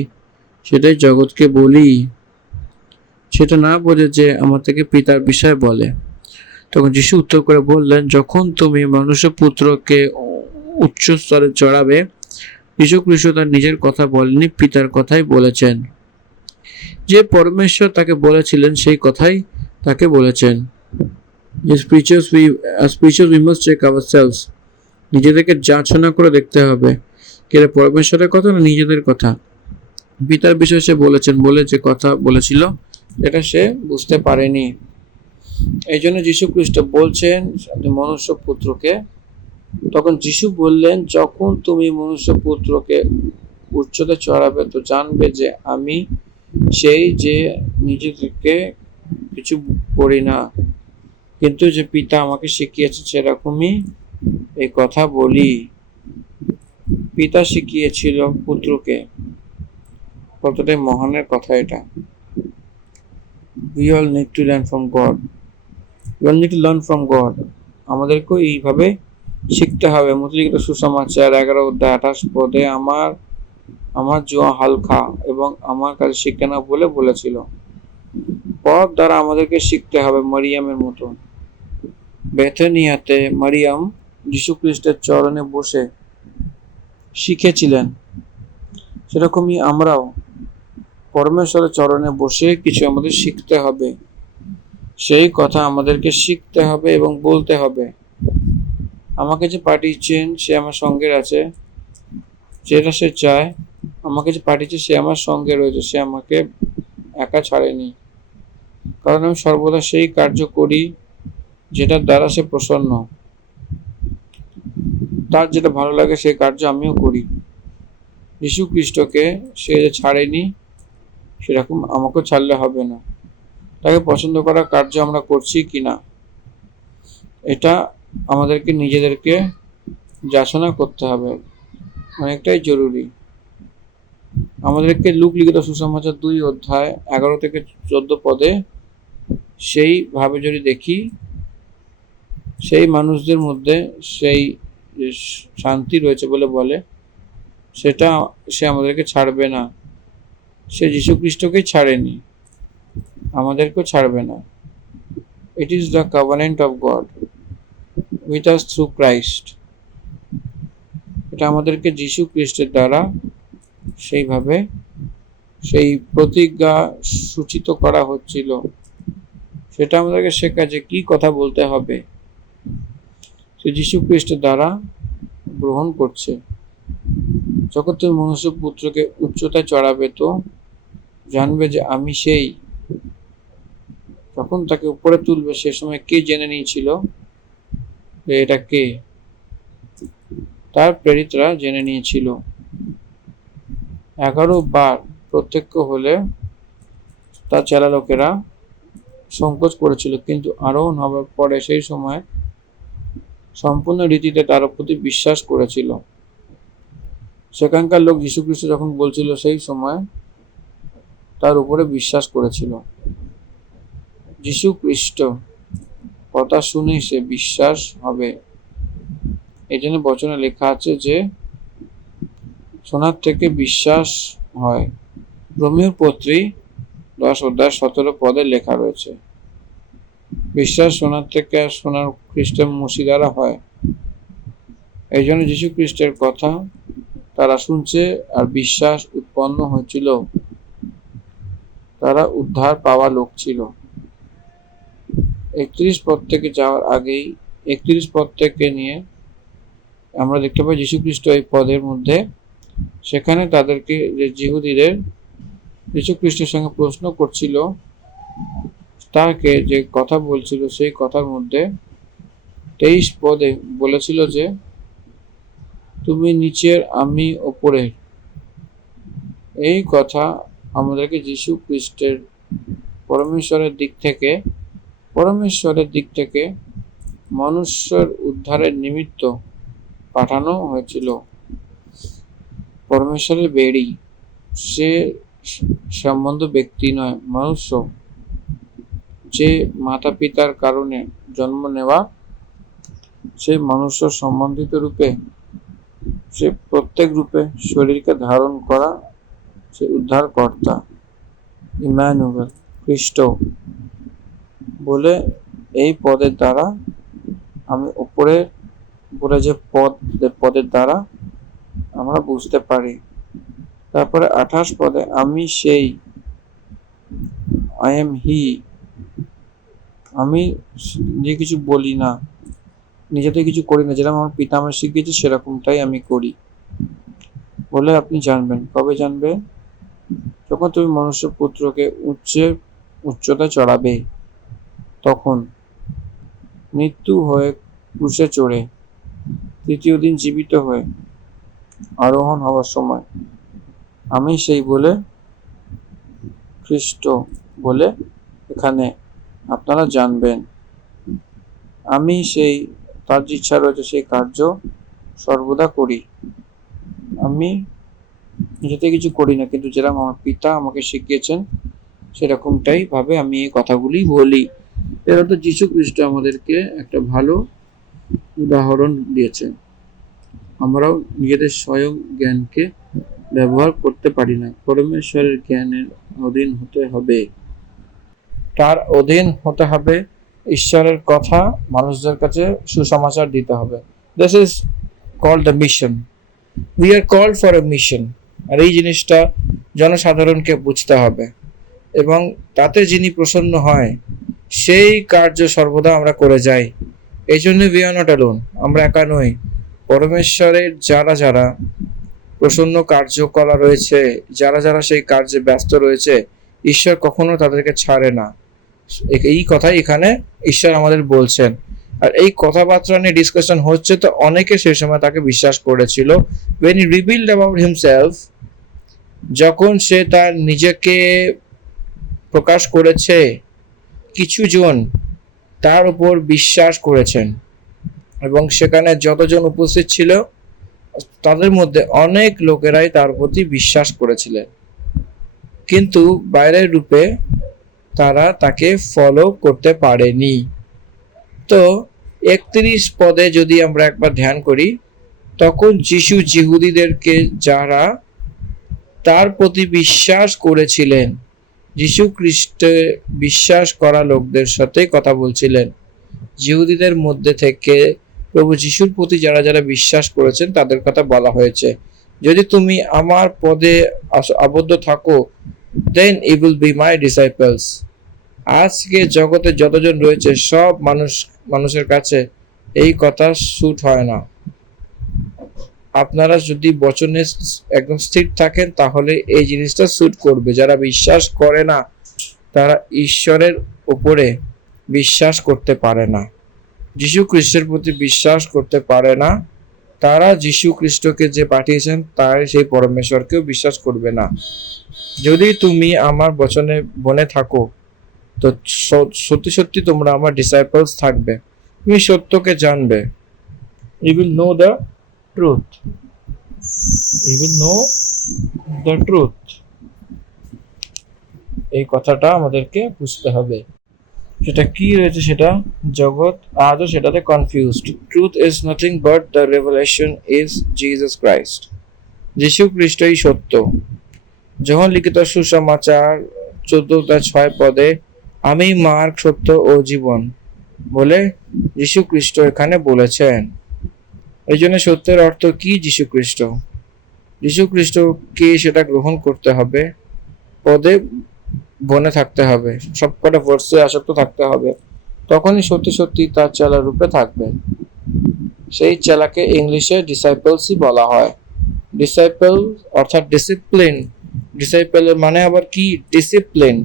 সেটাই জগৎকে বলি। সেটা না বোঝে যে আমার থেকে পিতার বিষয় বলে। তখন যীশু উত্তর করে বললেন, যখন তুমি মনুষ্য পুত্রকে উচ্চ স্তরে চড়াবে। যীশু খ্রিস্ট তার নিজের কথা বলেননি, পিতার কথাই বলেছেন। যে পরমেশ্বর তাকে বলেছিলেন সেই কথাই তাকে বলেছেন। As preachers we must check ourselves. নিজেদেরকে যাচনা করে দেখতে হবে কে পরমেশ্বরের কথা না নিজেদের কথা। পিতার বিষয়ে সে বলেছেন বলে যে কথা বলেছিল এটা সে বুঝতে পারেনি। এই জন্য যীশু খ্রিস্ট বলছেন মনুষ্য পুত্রকে। তখন যীশু বললেন, যখন তুমি মনুষ্য পুত্রকে উচ্চতে চড়াবে তো জানবে যে আমি সেই যে নিজেকে কিছু করি না, কিন্তু যে পিতা আমাকে শিখিয়েছে সেরকমই এই কথা বলি। পিতা শিখিয়েছিল পুত্রকে, কতটাই মহানের কথা এটা। We all need to learn from God. We all need to learn from God. আমাদেরকেও এইভাবে শিখতে হবে। মুসলিম সুসমাচার 11 অধ্যায় 28 পদে আমার জুয়া হালকা এবং আমার কাছে শিখে না বলে বলেছিল। পথ দ্বারা আমাদেরকে শিখতে হবে মারিয়ামের মতো। বেথনিয়াতে মারিয়াম যীশু খ্রিস্টের চরণে বসে শিখেছিলেন, সেরকমই আমরাও পরমেশ্বরের চরণে বসে কিছু আমাদের শিখতে হবে। সেই কথা আমাদেরকে শিখতে হবে এবং বলতে হবে। আমাকে যে পাঠিয়েছেন সে আমার সঙ্গে আছে, যেটা সে চায়। আমাকে যে পাঠিয়েছে সে আমার সঙ্গে রয়েছে, সে আমাকে একা ছাড়েনি। কারণ আমি সর্বদা সেই কার্য করি যেটার দ্বারা সে প্রসন্ন। তার যেটা ভালো লাগে সেই কার্য আমিও করি। যীশু খ্রিস্টকে সে যে ছাড়েনি সেরকম আমাকেও ছাড়লে হবে না। তাকে পছন্দ করার কার্য আমরা করছি কিনা এটা আমাদেরকে নিজেদেরকে যাচনা করতে হবে। অনেকটাই জরুরি। আমাদেরকে লুক লিখিত সুসমাচার 2 অধ্যায় 11 থেকে 14 পদে সেইভাবে যদি দেখি, সেই মানুষদের মধ্যে সেই যে শান্তি রয়েছে বলে সেটা সে আমাদেরকে ছাড়বে না। সে যীশু খ্রিস্টকেই ছাড়েনি, আমাদেরকেও ছাড়বে না। It is the covenant of god with us through Christ. এটা আমাদেরকে যীশু খ্রিস্টের দ্বারা সেইভাবে সেই প্রতিজ্ঞা সূচিত করা হচ্ছিল। সেটা আমাদেরকে শেখা যে কি কথা বলতে হবে, সে যীশু খ্রিস্টের দ্বারা গ্রহণ করছে। যখন তুমি মনুষ্য পুত্রকে উচ্চতায় চড়াবে তো জানবে যে আমি সেই। যখন তাকে উপরে তুলবে সে সময় কে জেনে নিয়েছিল যে এটা কে? তার প্রেরিতরা জেনে নিয়েছিল। 11 বার প্রত্যক্ষ হলে তার চেলা লোকেরা সংকোচ করেছিল, কিন্তু আরোহণ হবার পরে সেই সময় সম্পূর্ণ রীতিতে তার প্রতি বিশ্বাস করেছিল। সেখানকার লোক যীশু খ্রিস্ট যখন বলছিল সেই সময় তার উপরে বিশ্বাস করেছিল। যীশু খ্রিস্ট কথা শুনে সে বিশ্বাস হবে। এই জন্য বচনে লেখা আছে যে শোনার থেকে বিশ্বাস হয়। রোমীয় পত্রী 10 অধ্যায় 17 পদে লেখা রয়েছে, বিশ্বাস শোনার থেকে, আর শোনার খ্রিস্টের মসি দ্বারা হয়। এই জন্য যীশু খ্রিস্টের কথা তারা শুনছে আর বিশ্বাস উৎপন্ন হয়েছিল। তারা উদ্ধার পাওয়া লোক ছিল। 31 পদ থেকে যাওয়ার আগেই 31 পদ থেকে নিয়ে আমরা দেখতে পাই যীশু খ্রিস্ট এই পদের মধ্যে সেখানে তাদেরকে যে যিহুদিদের যীশু খ্রিস্টের সঙ্গে প্রশ্ন করছিল, তাকে যে কথা বলছিল সেই কথার মধ্যে 23 পদে বলেছিল যে তুমি নিচের আমি ওপরের। এই কথা আমাদেরকে যীশু খ্রিস্টের পরমেশ্বরের দিক থেকে মনুষ্যের উদ্ধারের নিমিত্ত পাঠানো হয়েছিল। পরমেশ্বরের বেড়ি, সে সম্বন্ধ ব্যক্তি নয়, মনুষ্য, যে মাতা পিতার কারণে জন্ম নেওয়া, সেই মনুষ্য সম্বন্ধিত রূপে, সে প্রত্যেক রূপে শরীরকে ধারণ করা, সে উদ্ধারকর্তা ইম্যানুয়েল খ্রিস্ট বলে এই পদের দ্বারা আমি উপরে যে পদের দ্বারা আমরা বুঝতে পারি। তারপরে 28 পদে আমি সেই, আই এম হি। আমি নিজে কিছু বলি না, নিজেতে কিছু করি না, যেরকম আমার পিতা আমার শিখিয়েছে সেরকমটাই আমি করি বলে আপনি জানবেন। কবে জানবেন? যখন তুমি মনুষ্য পুত্রকে উচ্চতায় চড়াবে, তখন মৃত্যু হয়ে ক্রুশে চড়ে তৃতীয় দিন জীবিত হয়ে আরোহণ হওয়ার সময় আমি সেই বলে খ্রিস্ট বলে এখানে আপনারা জানবেন। আমি সেই, তার যে ইচ্ছা রয়েছে সেই কার্য সর্বদা করি। আমি নিজেতে কিছু করি না, কিন্তু যেরকম আমার পিতা আমাকে শিখিয়েছেন সেরকমটাই ভাবে আমি এই কথাগুলি বলি। এর অর্থ যীশু খ্রিস্ট আমাদেরকে একটা ভালো উদাহরণ দিয়েছেন। আমরাও নিজেদের স্বয়ং জ্ঞানকে ব্যবহার করতে পারি না, পরমেশ্বরের জ্ঞানের অধীন হতে হবে। তার অধীন হতে হবে, ঈশ্বরের কথা মানুষদের কাছে সুসমাচার দিতে হবে। This is called the mission. We are called for a mission. আর এই জিনিসটা জনসাধারণকে বুঝতে হবে, এবং তাতে যিনি প্রসন্ন হয় সেই কার্য সর্বদা আমরা করে যাই। এই জন্য উই আর নট অ্যালোন, আমরা একা নই। পরমেশ্বরের যারা যারা প্রসন্ন কার্য করা রয়েছে, যারা যারা সেই কার্যে ব্যস্ত রয়েছে, ঈশ্বর কখনো তাদেরকে ছাড়ে না। এই কথাই এখানে ঈশ্বর আমাদের বলছেন। আর এই কথাবার্তা নিয়ে ডিসকাশন হচ্ছে, তো অনেকে সেই সময় তাকে বিশ্বাস করেছিল। when he revealed about himself, যখন সে তার নিজেকে প্রকাশ করেছে, কিছু জন তার উপর বিশ্বাস করেছেন, এবং সেখানে যতজন উপস্থিত ছিল তাদের মধ্যে অনেক লোকেরাই তার প্রতি বিশ্বাস করেছিলেন, কিন্তু বাইরের রূপে তারা তাকে ফলো করতে পারেনি। তো 31 পদে যদি আমরা একবার ধ্যান করি, তখন যিশু যিহুদিদেরকে, যারা তার প্রতি বিশ্বাস করেছিলেন, যিশু খ্রিস্টে বিশ্বাস করা লোকদের সাথে কথা বলছিলেন। যিহুদিদের মধ্যে থেকে প্রভু যিশুর প্রতি যারা যারা বিশ্বাস করেছেন তাদের কথা বলা হয়েছে। যদি তুমি আমার পদে আবদ্ধ থাকো, then you will be my disciples. আজকে জগতে যতজন রয়েছে সব মানুষের কাছে এই কথা স্যুট হয় না। আপনারা যদি বচনে একদম স্থির থাকেন তাহলে এই জিনিসটা স্যুট করবে। যারা বিশ্বাস করে না তারা ঈশ্বরের উপরে বিশ্বাস করতে পারে না, যিশু খ্রিস্টের প্রতি বিশ্বাস করতে পারে না। তারা যিশু খ্রিস্টকে যে পাঠিয়েছেন তার সেই পরমেশ্বরকেও বিশ্বাস করবে না। যদি তুমি আমার বচনে বনে থাকো, তো সত্যি সত্যি তোমরা আমার ডিসাইপলস থাকবে, তুমি সত্যকে জানবে। You will know the truth, you will know the truth. এই কথাটা আমাদেরকে বুঝতে হবে। সেটা কি রয়েছে, সেটা জগৎ আজও সেটাতে confused. Truth is nothing but the revelation is Jesus Christ. যিশু খ্রিস্টই সত্য। যখন লিখিত সুসমাচার 14:6 পদে আমি মার্গ, সত্য ও জীবন বলে যিশু খ্রিস্ট এখানে বলেছেন। এই জন্য সত্যের অর্থ কি? যিশু খ্রিস্ট। যিশু খ্রিস্টকে সেটা গ্রহণ করতে হবে, পদে বনে থাকতে হবে, সবকটা ভার্সে আসক্ত থাকতে হবে, তখনই সত্যি সত্যি তার চেলা রূপে থাকবে। সেই চেলাকে ইংলিশে ডিসাইপলসই বলা হয়। ডিসাইপল অর্থাৎ ডিসিপ্লিন। ডিসাইপলের মানে আবার কি? ডিসিপ্লিন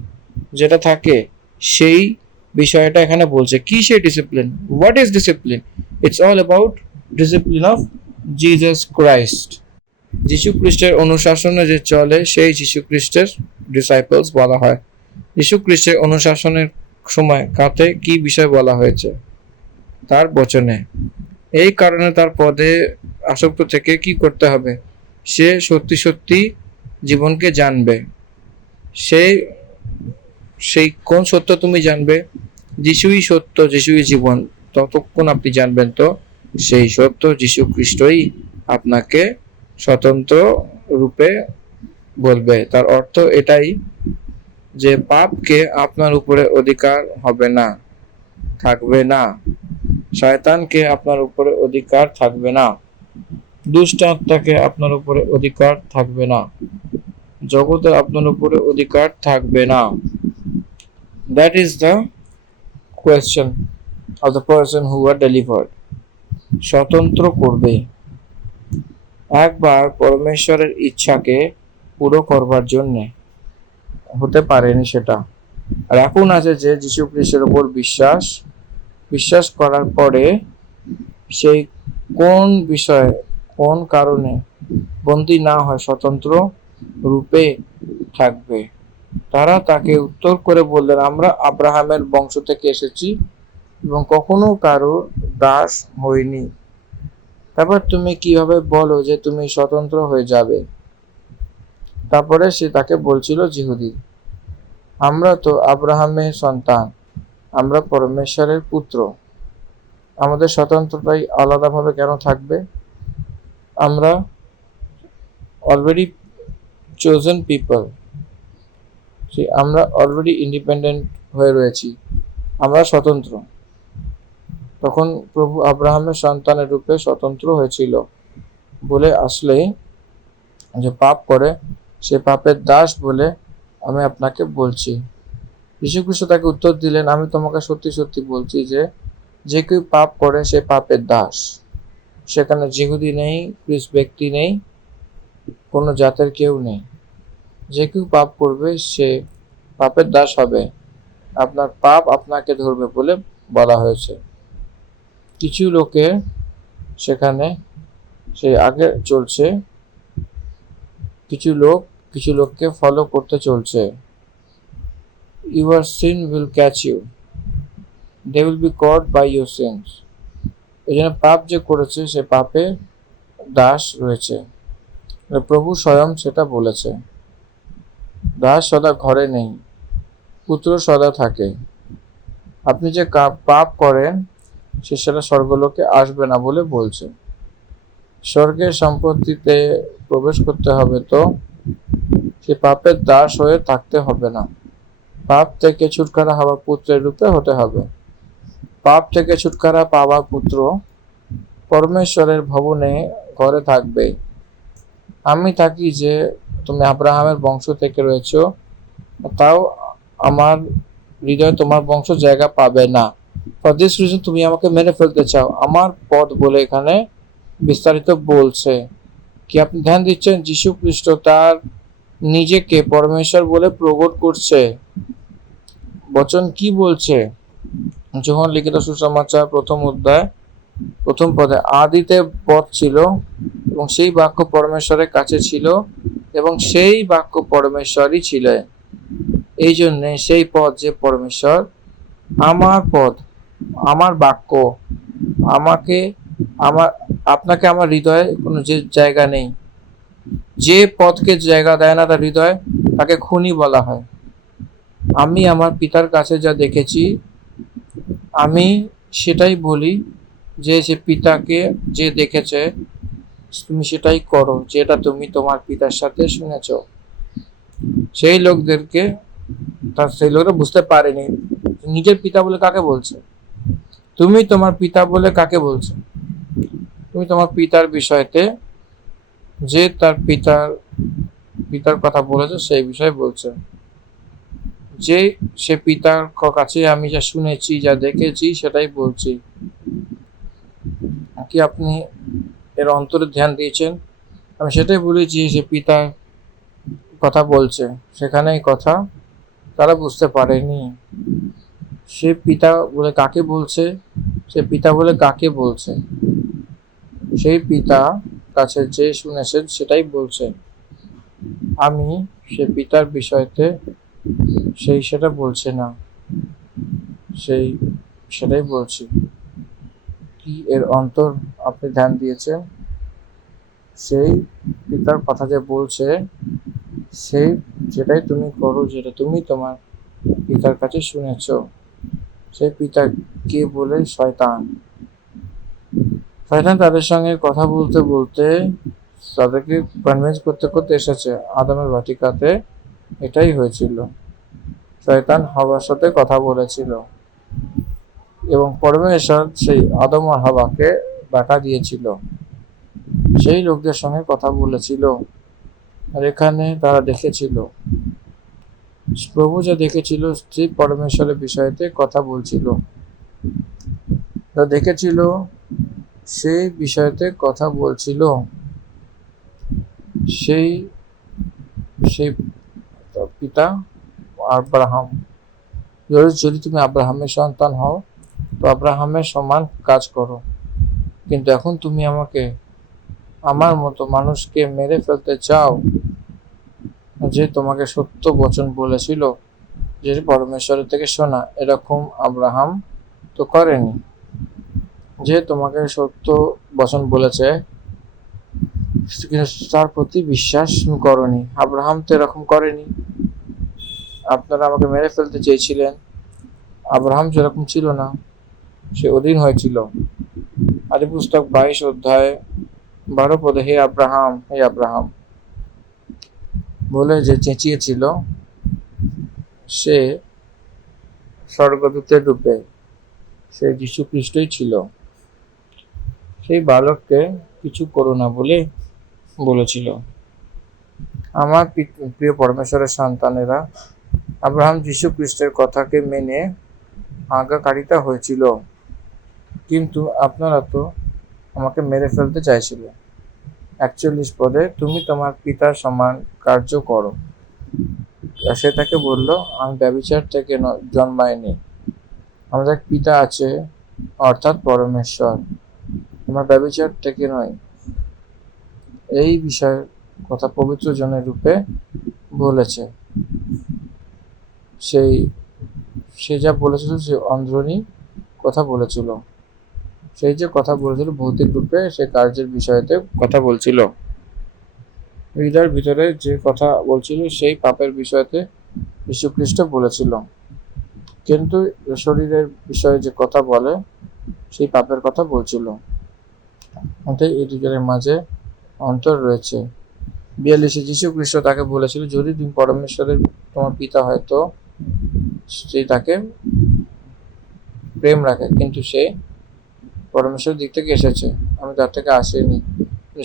যেটা থাকে, সেই বিষয়টা এখানে বলছে। কি সেই discipline? What is discipline? It's all about discipline of Jesus Christ. যিশু খ্রিস্টের অনুশাসনে যে চলে সেই যিশু খ্রিস্টের ডিসাইপলস বলা হয়। যিশু খ্রিস্টের অনুশাসনের সময় কাতে কি বিষয় বলা হয়েছে? তার বচনে। এই কারণে তার পদে আসক্ত থেকে কি করতে হবে? সে সত্যি সত্যি জীবনকে জানবে। সেই কোন সত্য তুমি জানবে? যিশুই সত্য, যিশুই জীবন। ততক্ষণ আপনি জানবেন তো সেই সত্য যিশু খ্রিস্টই আপনাকে স্বতন্ত্র রূপে বলবে। তার অর্থ এটাই যে পাপকে আপনার উপরে অধিকার হবে না, থাকবে না। শয়তানকে আপনার উপরে অধিকার থাকবে না। দুষ্ট আত্মাকে আপনার উপরে অধিকার থাকবে না। জগতের আপনার উপরে অধিকার থাকবে না। That is the question of the person who are delivered. স্বতন্ত্র করবে। একবার পরমেশ্বরের ইচ্ছাকে পুরো করবার জন্যে হতে পারেনি সেটা। আর এখন আছে যে যিশু খ্রিস্টের উপর বিশ্বাস করার পরে সেই কোন বিষয়ে, কোন কারণে বন্দী না হয়, স্বতন্ত্র রূপে থাকবে। তারা তাকে উত্তর করে বললেন, আমরা আব্রাহামের বংশ থেকে এসেছি এবং কখনো কারো দাস হইনি। তারপর তুমি কিভাবে বলো যে তুমি স্বতন্ত্র হয়ে যাবে? তারপরে সে তাকে বলছিল, যিহুদি, আমরা তো আব্রাহামের সন্তান, আমরা পরমেশ্বরের পুত্র, আমাদের স্বতন্ত্রতাই আলাদাভাবে কেন থাকবে? আমরা অলরেডি চোজেন পিপল, আমরা অলরেডি ইন্ডিপেন্ডেন্ট হয়ে রয়েছি, আমরা স্বতন্ত্র। তখন প্রভু আব্রাহামের সন্তানের রূপে স্বতন্ত্র হয়েছিল বলে আসলে যে পাপ করে সে পাপের দাস বলে আমি আপনাকে বলছি। যীশুখ্রিস্ট তাকে উত্তর দিলেন, আমি তোমাকে সত্যি সত্যি বলছি যে কেউ পাপ করে সে পাপের দাস। সেখানে যিহুদি নেই, খ্রিস্ট ব্যক্তি নেই, কোনো জাতের কেউ নেই। যে কেউ পাপ করবে সে পাপের দাস হবে। আপনার পাপ আপনাকে ধরবে বলে বলা হয়েছে। কিছু লোকে সেখানে সে আগে চলছে, কিছু লোককে ফলো করতে চলছে। Your sin will catch you. They will be caught by your sins. এই জন্য পাপ যে করেছে সে পাপে দাস রয়েছে। প্রভু স্বয়ং সেটা বলেছে। দাস সদা ঘরে নেই, পুত্র সদা থাকে। আপনি যে পাপ করেন সেটা স্বর্গলোকে আসবে না বলে বলছে। স্বর্গের সম্পত্তিতে প্রবেশ করতে হবে তো সে পাপের দাস হয়ে থাকতে হবে না। পাপ থেকে ছুটকারা হওয়া পুত্রের রূপে হতে হবে। পাপ থেকে ছুটকারা পাওয়া পুত্র পরমেশ্বরের ভবনে ঘরে থাকবে। আমি থাকি যে তুমি আব্রাহামের বংশ থেকে রয়েছ, তাও আমার হৃদয়ে তোমার বংশ জায়গা পাবে না। ফর দিস রিজন তুমি আমাকে মেরে ফেলতে চাও। আমার পদ বলে এখানে বিস্তারিত বলছে। কি আপনি ধ্যান দিচ্ছেন? যীশু খ্রিস্ট তার নিজেকে পরমেশ্বর বলে প্রকট করছে। বচন কি বলছে? যোহন লিখিত সুসমাচার প্রথম অধ্যায় প্রথম পদে, আদিতে পদ ছিল এবং সেই বাক্য পরমেশ্বরের কাছে ছিল এবং সেই বাক্য পরমেশ্বরই ছিল। এই জন্যে সেই পদ যে পরমেশ্বর, আমার পদ, আমার বাক্য, আমাকে, আমার, আপনাকে আমার হৃদয়ে কোনো যে জায়গা নেই। যে পদকে জায়গা দেয় না তার হৃদয়ে, তাকে খুনি বলা হয়। আমি আমার পিতার কাছে যা দেখেছি আমি সেটাই বলি, যে সে পিতাকে যে দেখেছে তুমি সেটাই করো যেটা তুমি তোমার পিতার সাথে শুনেছ। সেই লোকদেরকে সেই লোকরা বুঝতে পারেনি নিজের পিতা বলে কাকে বলছে। তুমি তোমার পিতা বলে কাকে বলছো? তুমি তোমার পিতার বিষয়তে যে তার পিতার কথা বলেছে সেই বিষয়ে বলছে। যে সে পিতার কাছে আমি যা শুনেছি যা দেখেছি সেটাই বলছি। কি আপনি এর অন্তরে ধ্যান দিয়েছেন? আমি সেটাই বলেছি সে পিতার কথা বলছে, সেখানেই কথা তারা বুঝতে পারেনি। সে পিতা বলে কাকে বলছে, সে পিতা বলে কাকে বলছে, সেই পিতা কাছে যে শুনেছেন সেটাই বলছে। আমি সে পিতার বিষয়তে সেটা বলছে না, সেটাই বলছি। কি এর অন্তর আপনি ধ্যান দিয়েছেন? সেই পিতার কথা যে বলছে যেটাই তুমি করো, যেটা তুমি তোমার পিতার কাছে শুনেছ। সেই পিতা কে বলে? শয়তান। শয়তান তাদের সঙ্গে কথা বলতে বলতে তাদেরকে কনভিন্স করতে করতে এসেছে। আদমের বাটিকাতে এটাই হয়েছিল। শয়তান হাওয়ার সাথে কথা বলেছিল এবং পরমেশ্বর সেই আদম আর হাওয়াকে ডাকা দিয়েছিল, সেই লোকদের সঙ্গে কথা বলেছিল। আর এখানে তারা দেখেছিল, প্রভু যা দেখেছিল স্ত্রী পরমেশ্বরের বিষয়তে কথা বলছিল, তা দেখেছিল সেই বিষয়তে কথা বলছিল। সেই সেই পিতা আব্রাহাম। যদি তুমি আব্রাহামের সন্তান হও তো আব্রাহামের সমান কাজ করো, কিন্তু এখন তুমি আমাকে, আমার মতো মানুষকে মেরে ফেলতে চাও যে তোমাকে সত্য বচন বলেছিল যে পরমেশ্বরের থেকে শোনা। এরকম আব্রাহাম তো করেনি। যে তোমাকে সত্য বচন বলেছে তার প্রতি বিশ্বাস করনি। আব্রাহাম তো এরকম করেনি। আপনারা আমাকে মেরে ফেলতে চেয়েছিলেন। আব্রাহাম যেরকম ছিল না, সে অধীন হয়েছিল। আদি পুস্তক 22 অধ্যায় 12 পদে, হে আব্রাহাম, হে আব্রাহাম বলে যে চেঁচিয়েছিল সে স্বর্গদূতের রূপে, সে যীশু খ্রিস্টই ছিল। সেই বালককে কিছু করো না বলে বলেছিল। আমার প্রিয় পরমেশ্বরের সন্তানেরা, আব্রাহাম যীশু খ্রিস্টের কথাকে মেনে আজ্ঞাকারিতা হয়েছিল, কিন্তু আপনারা তো আমাকে মেরে ফেলতে চাইছিলে। 41 পদে, তুমি তোমার পিতার সমান কার্য করো। সে তাকে বলল, আমি ব্যভিচার থেকে জন্মাইনি, আমাদের এক পিতা আছে অর্থাৎ পরমেশ্বর, আমার ব্যভিচার থেকে নয়। এই বিষয়ের কথা পবিত্র জনের রূপে বলেছে। সে যা বলেছিল সে অন্ধ্রনী কথা বলেছিল। সেই যে কথা বলেছিল ভৌতিক রূপে সে কার্যের বিষয়তে কথা বলছিল, হৃদয়ের ভিতরে যে কথা বলছিল সেই পাপের বিষয়তে যীশুখ্রিস্ট বলেছিল। কিন্তু শরীরের বিষয়ে যে কথা বলে সেই পাপের কথা বলছিল। অতএব এই দুজনের মাঝে অন্তর রয়েছে। 42 যীশুখ্রিস্ট তাকে বলেছিল, যদি তুমি পরমেশ্বরের তোমার পিতা হয় তো সে তাকে প্রেম রাখে, কিন্তু সে পরমেশ্বরের দিক থেকে এসেছে, আমি তার থেকে আসিনি,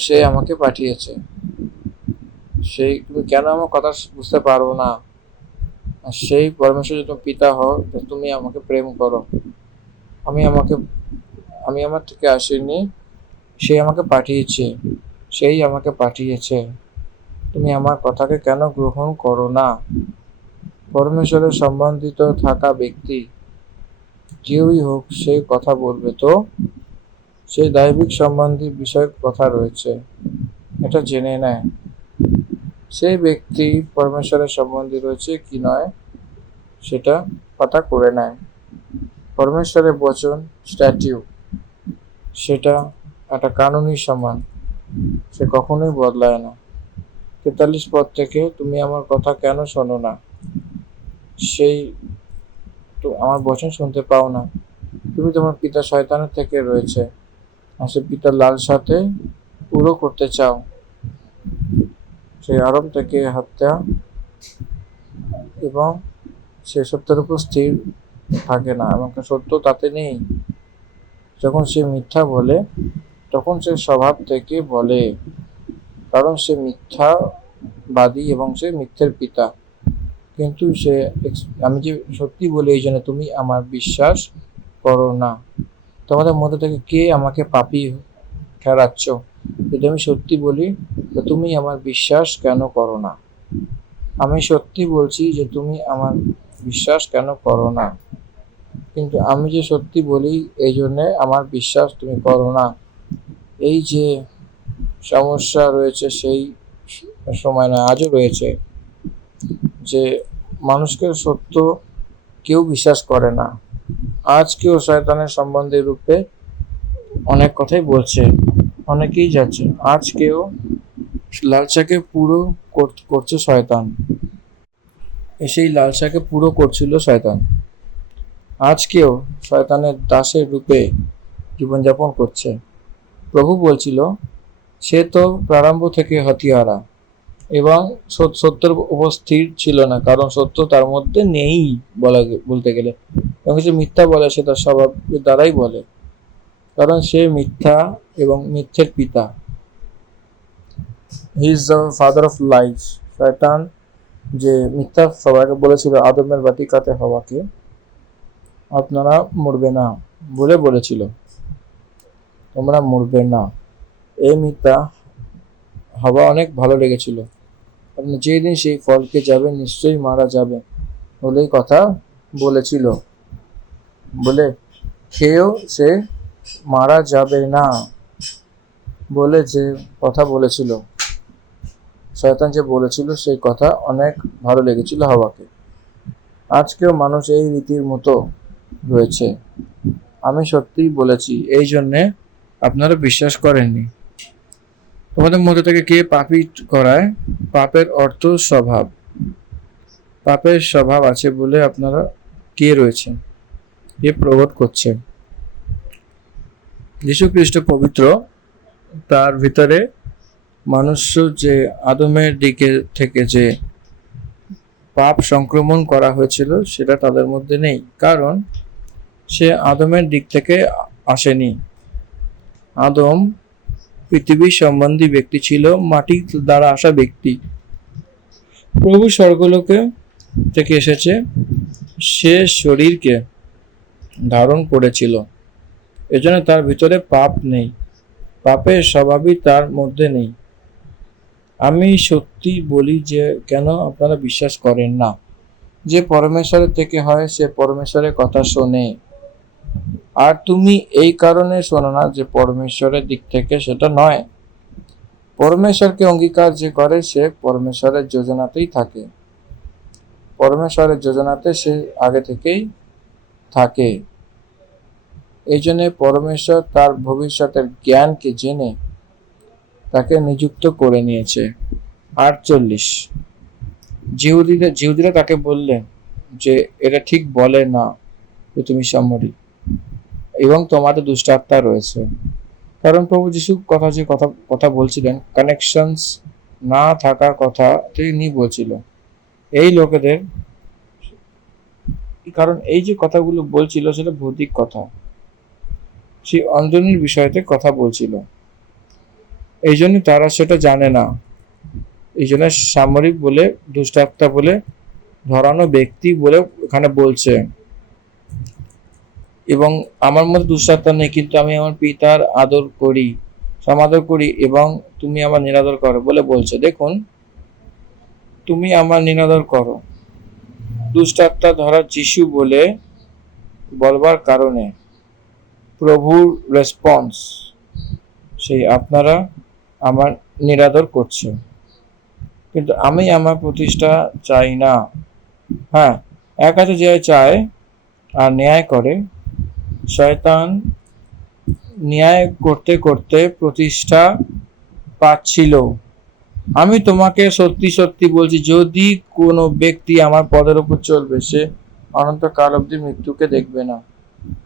সে আমাকে পাঠিয়েছে। সেই তুমি কেন আমার কথা বুঝতে পারবো না? আর সেই পরমেশ্বর যদি তুমি পিতা হও তো তুমি আমাকে প্রেম করো। আমি আমার থেকে আসিনি, সে আমাকে পাঠিয়েছে, সেই আমাকে পাঠিয়েছে। তুমি আমার কথাকে কেন গ্রহণ করো না? পরমেশ্বরের সম্বন্ধিত থাকা ব্যক্তি কেউই হোক সে কথা বলবে তো সেই দৈবিক সম্বন্ধী বিষয় কথা রয়েছে, এটা জেনে নেয়। সেই ব্যক্তি পরমেশ্বরের সম্বন্ধী রয়েছে কি নয় সেটা কথা করে নেয়। পরমেশ্বরের বচন স্ট্যাটিউ, সেটা একটা কানুনি সমান, সে কখনোই বদলায় না। 43 পদ থেকে তুমি আমার কথা কেন শোনো না, সেই তো আমার বচন শুনতে পাও না। তুমি তোমার পিতা শয়তানের থেকে রয়েছে, আর সে পিতার লালসাতে পুরো করতে চাও। সেই আরব থেকে হত্যা এবং সে সত্যের উপর স্থির থাকে না এবং সত্য তাতে নেই। যখন সে মিথ্যা বলে তখন সে স্বভাব থেকে বলে, কারণ সে মিথ্যাবাদী এবং সে মিথ্যের পিতা। কিন্তু আমি যে সত্যি বলি এই জন্য তুমি আমার বিশ্বাস করো না। তোমাদের মধ্যে থেকে কে আমাকে পাপী ঠেরাচ্ছ? যদি আমি সত্যি বলি তো তুমি আমার বিশ্বাস কেন করো না? আমি সত্যি বলছি যে তুমি আমার বিশ্বাস কেন করো না, কিন্তু আমি যে সত্যি বলি এই জন্যে আমার বিশ্বাস তুমি করো না। এই যে সমস্যা রয়েছে সেই সময় না, আজও রয়েছে, যে মানুষকে সত্য কেউ বিশ্বাস করে না। আজকেও শয়তানের সম্বন্ধে রূপে অনেক কথাই বলছে, অনেকেই যাচ্ছে। আজকেও লালসাকে পুরো করছে শয়তান, সেই লালসাকে পুরো করছিল শয়তান। আজকেও শয়তানের দাসের রূপে জীবনযাপন করছে। প্রভু বলছিল সে তো প্রারম্ভ থেকে হতিয়ারা এবং সত্যের উপর স্থির ছিল না, কারণ সত্য তার মধ্যে নেই বলতে গেলে। এবং সে মিথ্যা বলে সে তার স্বভাবের দ্বারাই বলে, কারণ সে মিথ্যা এবং মিথ্যের পিতা। He is the father of lies. শয়তান যে মিথ্যা সবাইকে বলেছিল আদমের বাটিকাতে হওয়াকে, আপনারা মরবে না বলে বলেছিল, তোমরা মরবে না। এই মিথ্যা হওয়া অনেক ভালো লেগেছিল, আপনি যেদিন সেই ফলকে যাবে নিশ্চয়ই মারা যাবে বলেই কথা বলেছিল, বলে খেয়েও সে মারা যাবে না বলে যে কথা বলেছিল, শয়তান যে বলেছিল সেই কথা অনেক ভালো লেগেছিল হাওয়াকে। আজকেও মানুষ এই রীতির মতো রয়েছে। আমি সত্যিই বলেছি এই জন্যে আপনারা বিশ্বাস করেননি। তোমাদের মধ্যে থেকে কে পাপী করায়? পাপের অর্থ স্বভাব। পাপের স্বভাব আছে বলে আপনারা কে রয়েছেন, কে প্রবোধ করছে? যীশু খ্রিস্ট পবিত্র, তার ভিতরে মানুষ যে আদমের দিকে থেকে যে পাপ সংক্রমণ করা হয়েছিল সেটা তাদের মধ্যে নেই, কারণ সে আদমের দিক থেকে আসেনি। আদম পৃথিবীর সম্বন্ধী ব্যক্তি ছিল, মাটি দ্বারা আসা ব্যক্তি। প্রভু স্বর্গলোকে থেকে এসেছে, সে শরীরকে ধারণ করেছিল, এজন্য তার ভিতরে পাপ নেই, পাপের স্বভাবই তার মধ্যে নেই। আমি সত্যি বলি যে কেন আপনারা বিশ্বাস করেন না? যে পরমেশ্বরের থেকে হয় সে পরমেশ্বরের কথা শোনে, আর তুমি এই কারণে শোনো না যে পরমেশ্বরের দিক থেকে সেটা নয়। পরমেশ্বরকে অঙ্গীকার যে করে সে পরমেশ্বরের যোজনাতেই থাকে, পরমেশ্বরের যোজনাতে সে আগে থেকেই থাকে। এই জন্য পরমেশ্বর তার ভবিষ্যতের জ্ঞানকে জেনে তাকে নিযুক্ত করে নিয়েছে। 48, জিহুদীরা তাকে বললেন যে এটা ঠিক বলে না যে তুমি সামরিক এবং তোমাদের দুষ্ট আত্মা রয়েছে। কারণ প্রভু যিশু কথা বলছিলেন, কানেকশনস না থাকার কথা তিনি বলছিল এই লোকেদের, কারণ এই যে কথাগুলো বলছিল সেটা ভৌতিক কথা, সেই অঞ্জনের বিষয়তে কথা বলছিল, এই জন্য তারা সেটা জানে না। এই জন্য সামরিক বলে, দুষ্টাত্মা বলে, ধরানো ব্যক্তি বলে এখানে বলছে। এবং আমার মধ্যে দুষ্টাত্মা নেই, কিন্তু আমি আমার পিতার আদর করি, সমাদর করি এবং তুমি আমার নিরাদর করো বলে বলছে। দেখুন, তুমি আমার নিরাদর করো, দুষ্টাত্মা ধরা যিশু বলে বলবার কারণে প্রভুর রেসপন্স সেই আপনারা আমার নিরাদর করছে, কিন্তু আমি আমার প্রতিষ্ঠা চাই না। হ্যাঁ, এক আছে যে চায় আর ন্যায় করে, শয়তান ন্যায় করতে করতে প্রতিষ্ঠা পাচ্ছিল। আমি তোমাকে সত্যি সত্যি বলছি, যদি কোনো ব্যক্তি আমার পদের উপর চলবে সে অনন্তকাল অবধি মৃত্যুকে দেখবে না।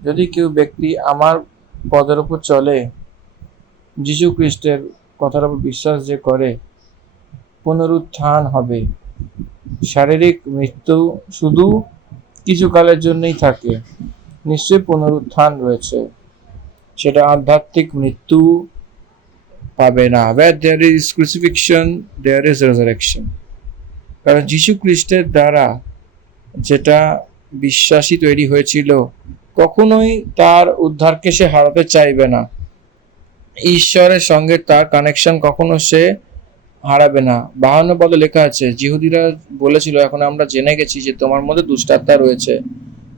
যদি কেউ ব্যক্তি আমার পদের উপর চলে, যীশু খ্রিস্টের কথার উপর বিশ্বাস যে করে, পুনরুত্থান হবে। শারীরিক মৃত্যু শুধু কিছু কালের জন্যই থাকে, নিশ্চয়ই পুনরুত্থান রয়েছে, সেটা আধ্যাত্মিক মৃত্যু পাবে না। Where there is crucifixion, there is resurrection. কারণ যীশু খ্রিস্টের দ্বারা যেটা বিশ্বাসী তৈরি হয়েছিল, কখনোই তার উদ্ধারকে সে হারাতে চাইবে না। ঈশ্বরের সঙ্গে তার কানেকশন কখনো সে হারাবে না। 52 পদে লেখা আছে, জিহুদীরা বলেছিল, এখন আমরা জেনে গেছি যে তোমার মধ্যে দুষ্টাত্মা রয়েছে।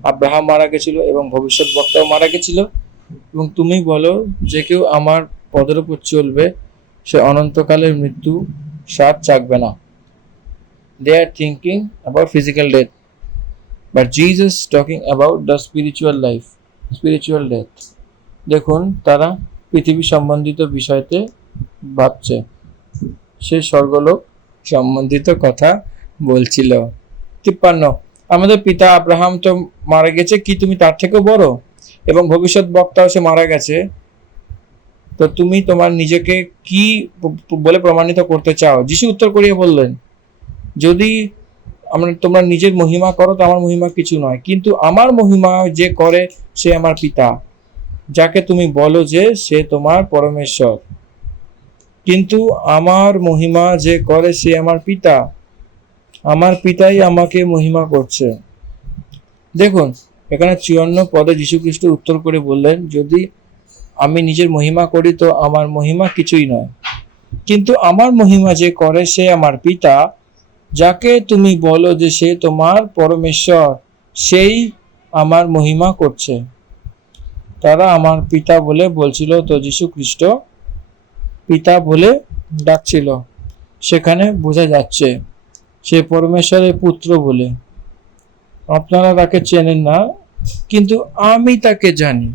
আব্রাহাম মারা গেছিল এবং ভবিষ্যৎ বক্তাও মারা গেছিল, এবং তুমি বলো যে কেউ আমার পদের উপর চলবে সে অনন্তকালের মৃত্যু স্বাদ চাকবে না। They are thinking about physical death, but Jesus talking about the spiritual life, spiritual death. দেখুন, তারা পৃথিবী সম্বন্ধিত বিষয়তে ভাবছে, সে স্বর্গলোক সম্বন্ধিত কথা বলছিল। 53, আমাদের পিতা আব্রাহাম তো মারা গেছে, কি তুমি তার থেকেও বড়? এবং ভবিষ্যৎ বক্তাও সে মারা গেছে, তো তুমি তোমার নিজেকে কি বলে প্রমাণিত করতে চাও? যিশু উত্তর করিয়া বললেন, যদি তোমরা নিজের মহিমা করো তো আমার মহিমা কিছু নয়, কিন্তু আমার মহিমা যে করে সে আমার পিতা, যাকে তুমি বলো যে সে তোমার পরমেশ্বর। কিন্তু আমার মহিমা যে করে সে আমার পিতা, আমার পিতাই আমাকে মহিমা করছে। দেখুন, এখানে 54 পদে যীশু খ্রিস্ট উত্তর করে বললেন, যদি আমি নিজের মহিমা করি তো আমার মহিমা কিছুই নয়, কিন্তু আমার মহিমা যে করে সে আমার পিতা, যাকে তুমি বলো যে সে তোমার পরমেশ্বর, সেই আমার মহিমা করছে। তারা আমার পিতা বলে বলছিল, তো যীশু খ্রিস্ট পিতা বলে ডাকছিল, সেখানে বোঝা যাচ্ছে সে পরমেশ্বরের পুত্র বলে। আপনারা তাকে চেনেন না, কিন্তু আমি তাকে জানি।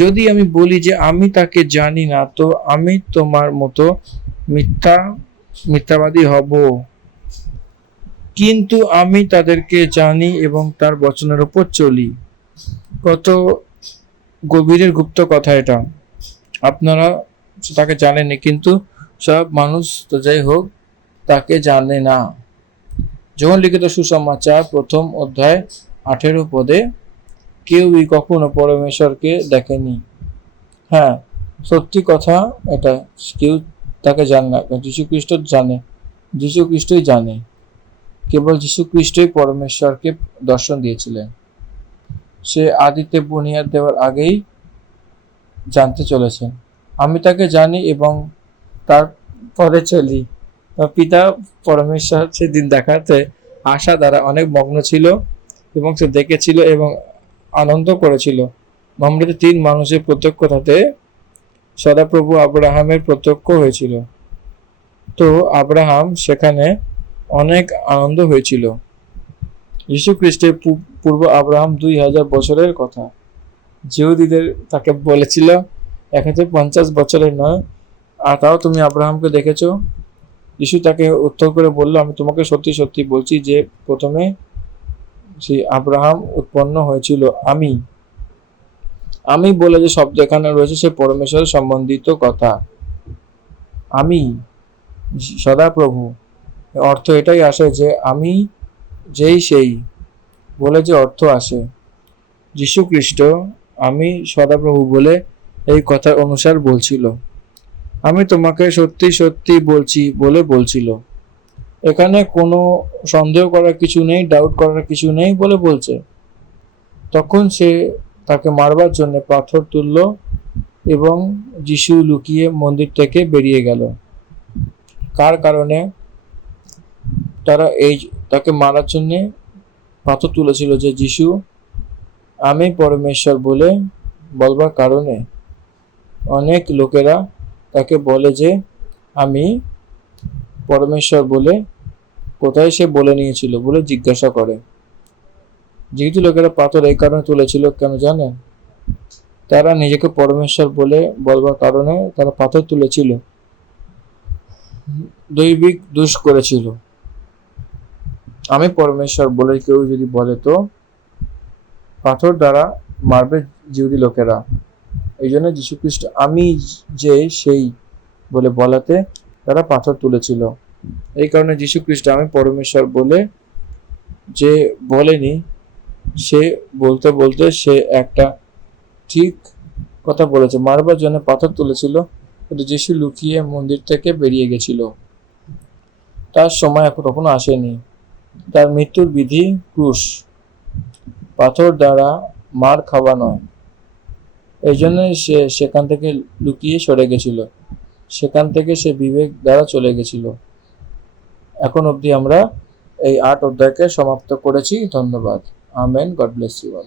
যদি আমি বলি যে আমি তাকে জানি না, তো আমি তোমার মতো মিথ্যাবাদী হব, কিন্তু আমি তাদেরকে জানি এবং তার বচনের উপর চলি। কত গভীরের গুপ্ত কথা এটা। আপনারা তাকে জানেননি, কিন্তু সব মানুষ তো যাই হোক তাকে জানে না। যোহন লিখিত সুসমাচার 1 অধ্যায় 18 পদে, কেউই কখনো পরমেশ্বরকে দেখেনি। হ্যাঁ, সত্যি কথা এটা, কেউ তাকে জানে না, যীশু খ্রিস্ট জানে, যীশু খ্রিস্টই জানে। কেবল যীশু খ্রিস্টই পরমেশ্বরকে দর্শন দিয়েছিলেন। সে আদিতে বুনিয়াদ দেওয়ার আগেই জানতে চলেছেন, আমি তাকে জানি এবং তার পরে চলি। পিতা পরমেশ্বর সেদিন দেখাতে আশা দ্বারা অনেক মগ্ন ছিল এবং সে দেখেছিল এবং আনন্দ করেছিল। নম্বরে 3 মানুষের প্রত্যক্ষতাতে সদাপ্রভু আব্রাহামের প্রত্যক্ষ হয়েছিল, তো আব্রাহাম সেখানে অনেক আনন্দ হয়েছিল। যীশু খ্রিস্টের পূর্ব আব্রাহাম 2000 বছরের কথা। জিহুদীদের তাকে বলেছিল 1050 বছরের নয়, আর তাও তুমি আব্রাহামকে দেখেছো? যিশু তাকে উত্তর করে বলল, আমি তোমাকে সত্যি সত্যি বলছি যে প্রথমে সেই আব্রাহাম উৎপন্ন হয়েছিল। আমি আমি বলে যে শব্দ এখানে রয়েছে সে পরমেশ্বরের সম্বন্ধিত কথা। আমি সদাপ্রভু, অর্থ এটাই আসে যে আমি যেই সেই বলে যে অর্থ আসে। যীশু খ্রিস্ট আমি সদাপ্রভু বলে এই কথার অনুসার বলছিল। আমি তোমাকে সত্যি সত্যি বলছি বলে বলছিল। এখানে কোনো সন্দেহ করার কিছু নেই, ডাউট করার কিছু নেই বলে বলছে। তখন সে তাকে মারবার জন্য পাথর তুলল এবং যিশু লুকিয়ে মন্দির থেকে বেরিয়ে গেল। কার কারণে তারা তাকে মারার জন্য পাথর তুলেছিল? যে যিশু আমি পরমেশ্বর বলে বলবার কারণে। অনেক লোকেরা তাকে বলে যে আমি পরমেশ্বর বলে, কোথায় সে বলে নিয়েছিল বলে জিজ্ঞাসা করে। যেহেতু লোকেরা পাথর এই কারণে তুলেছিল, কেন জানেন? তারা নিজেকে পরমেশ্বর বলে বলবার কারণে তারা পাথর তুলেছিল, দৈবিক দোষ করেছিল। আমি পরমেশ্বর বলে কেউ যদি বলে তো পাথর দ্বারা মারবে জিহুদি লোকেরা। এই জন্য যীশু খ্রিস্ট আমি যে সেই বলে বলাতে তারা পাথর তুলেছিল। এই কারণে যীশু খ্রিস্ট আমি পরমেশ্বর বলে যে বলেনি, সে বলতে বলতে সে একটা ঠিক কথা বলেছে। মারবার জন্য পাথর তুলেছিল, কিন্তু যিশু লুকিয়ে মন্দির থেকে বেরিয়ে গেছিল। তার সময় এখন কখনো আসেনি। তার মৃত্যুর বিধি ক্রুশ, পাথর দ্বারা মার খাওয়া নয়। এই জন্য সে সেখান থেকে লুকিয়ে সরে গেছিল, সেখান থেকে সে বিবেক দ্বারা চলে গেছিল। এখন অবধি আমরা এই 8 অধ্যায়কে সমাপ্ত করেছি। ধন্যবাদ। Amen. God bless you all.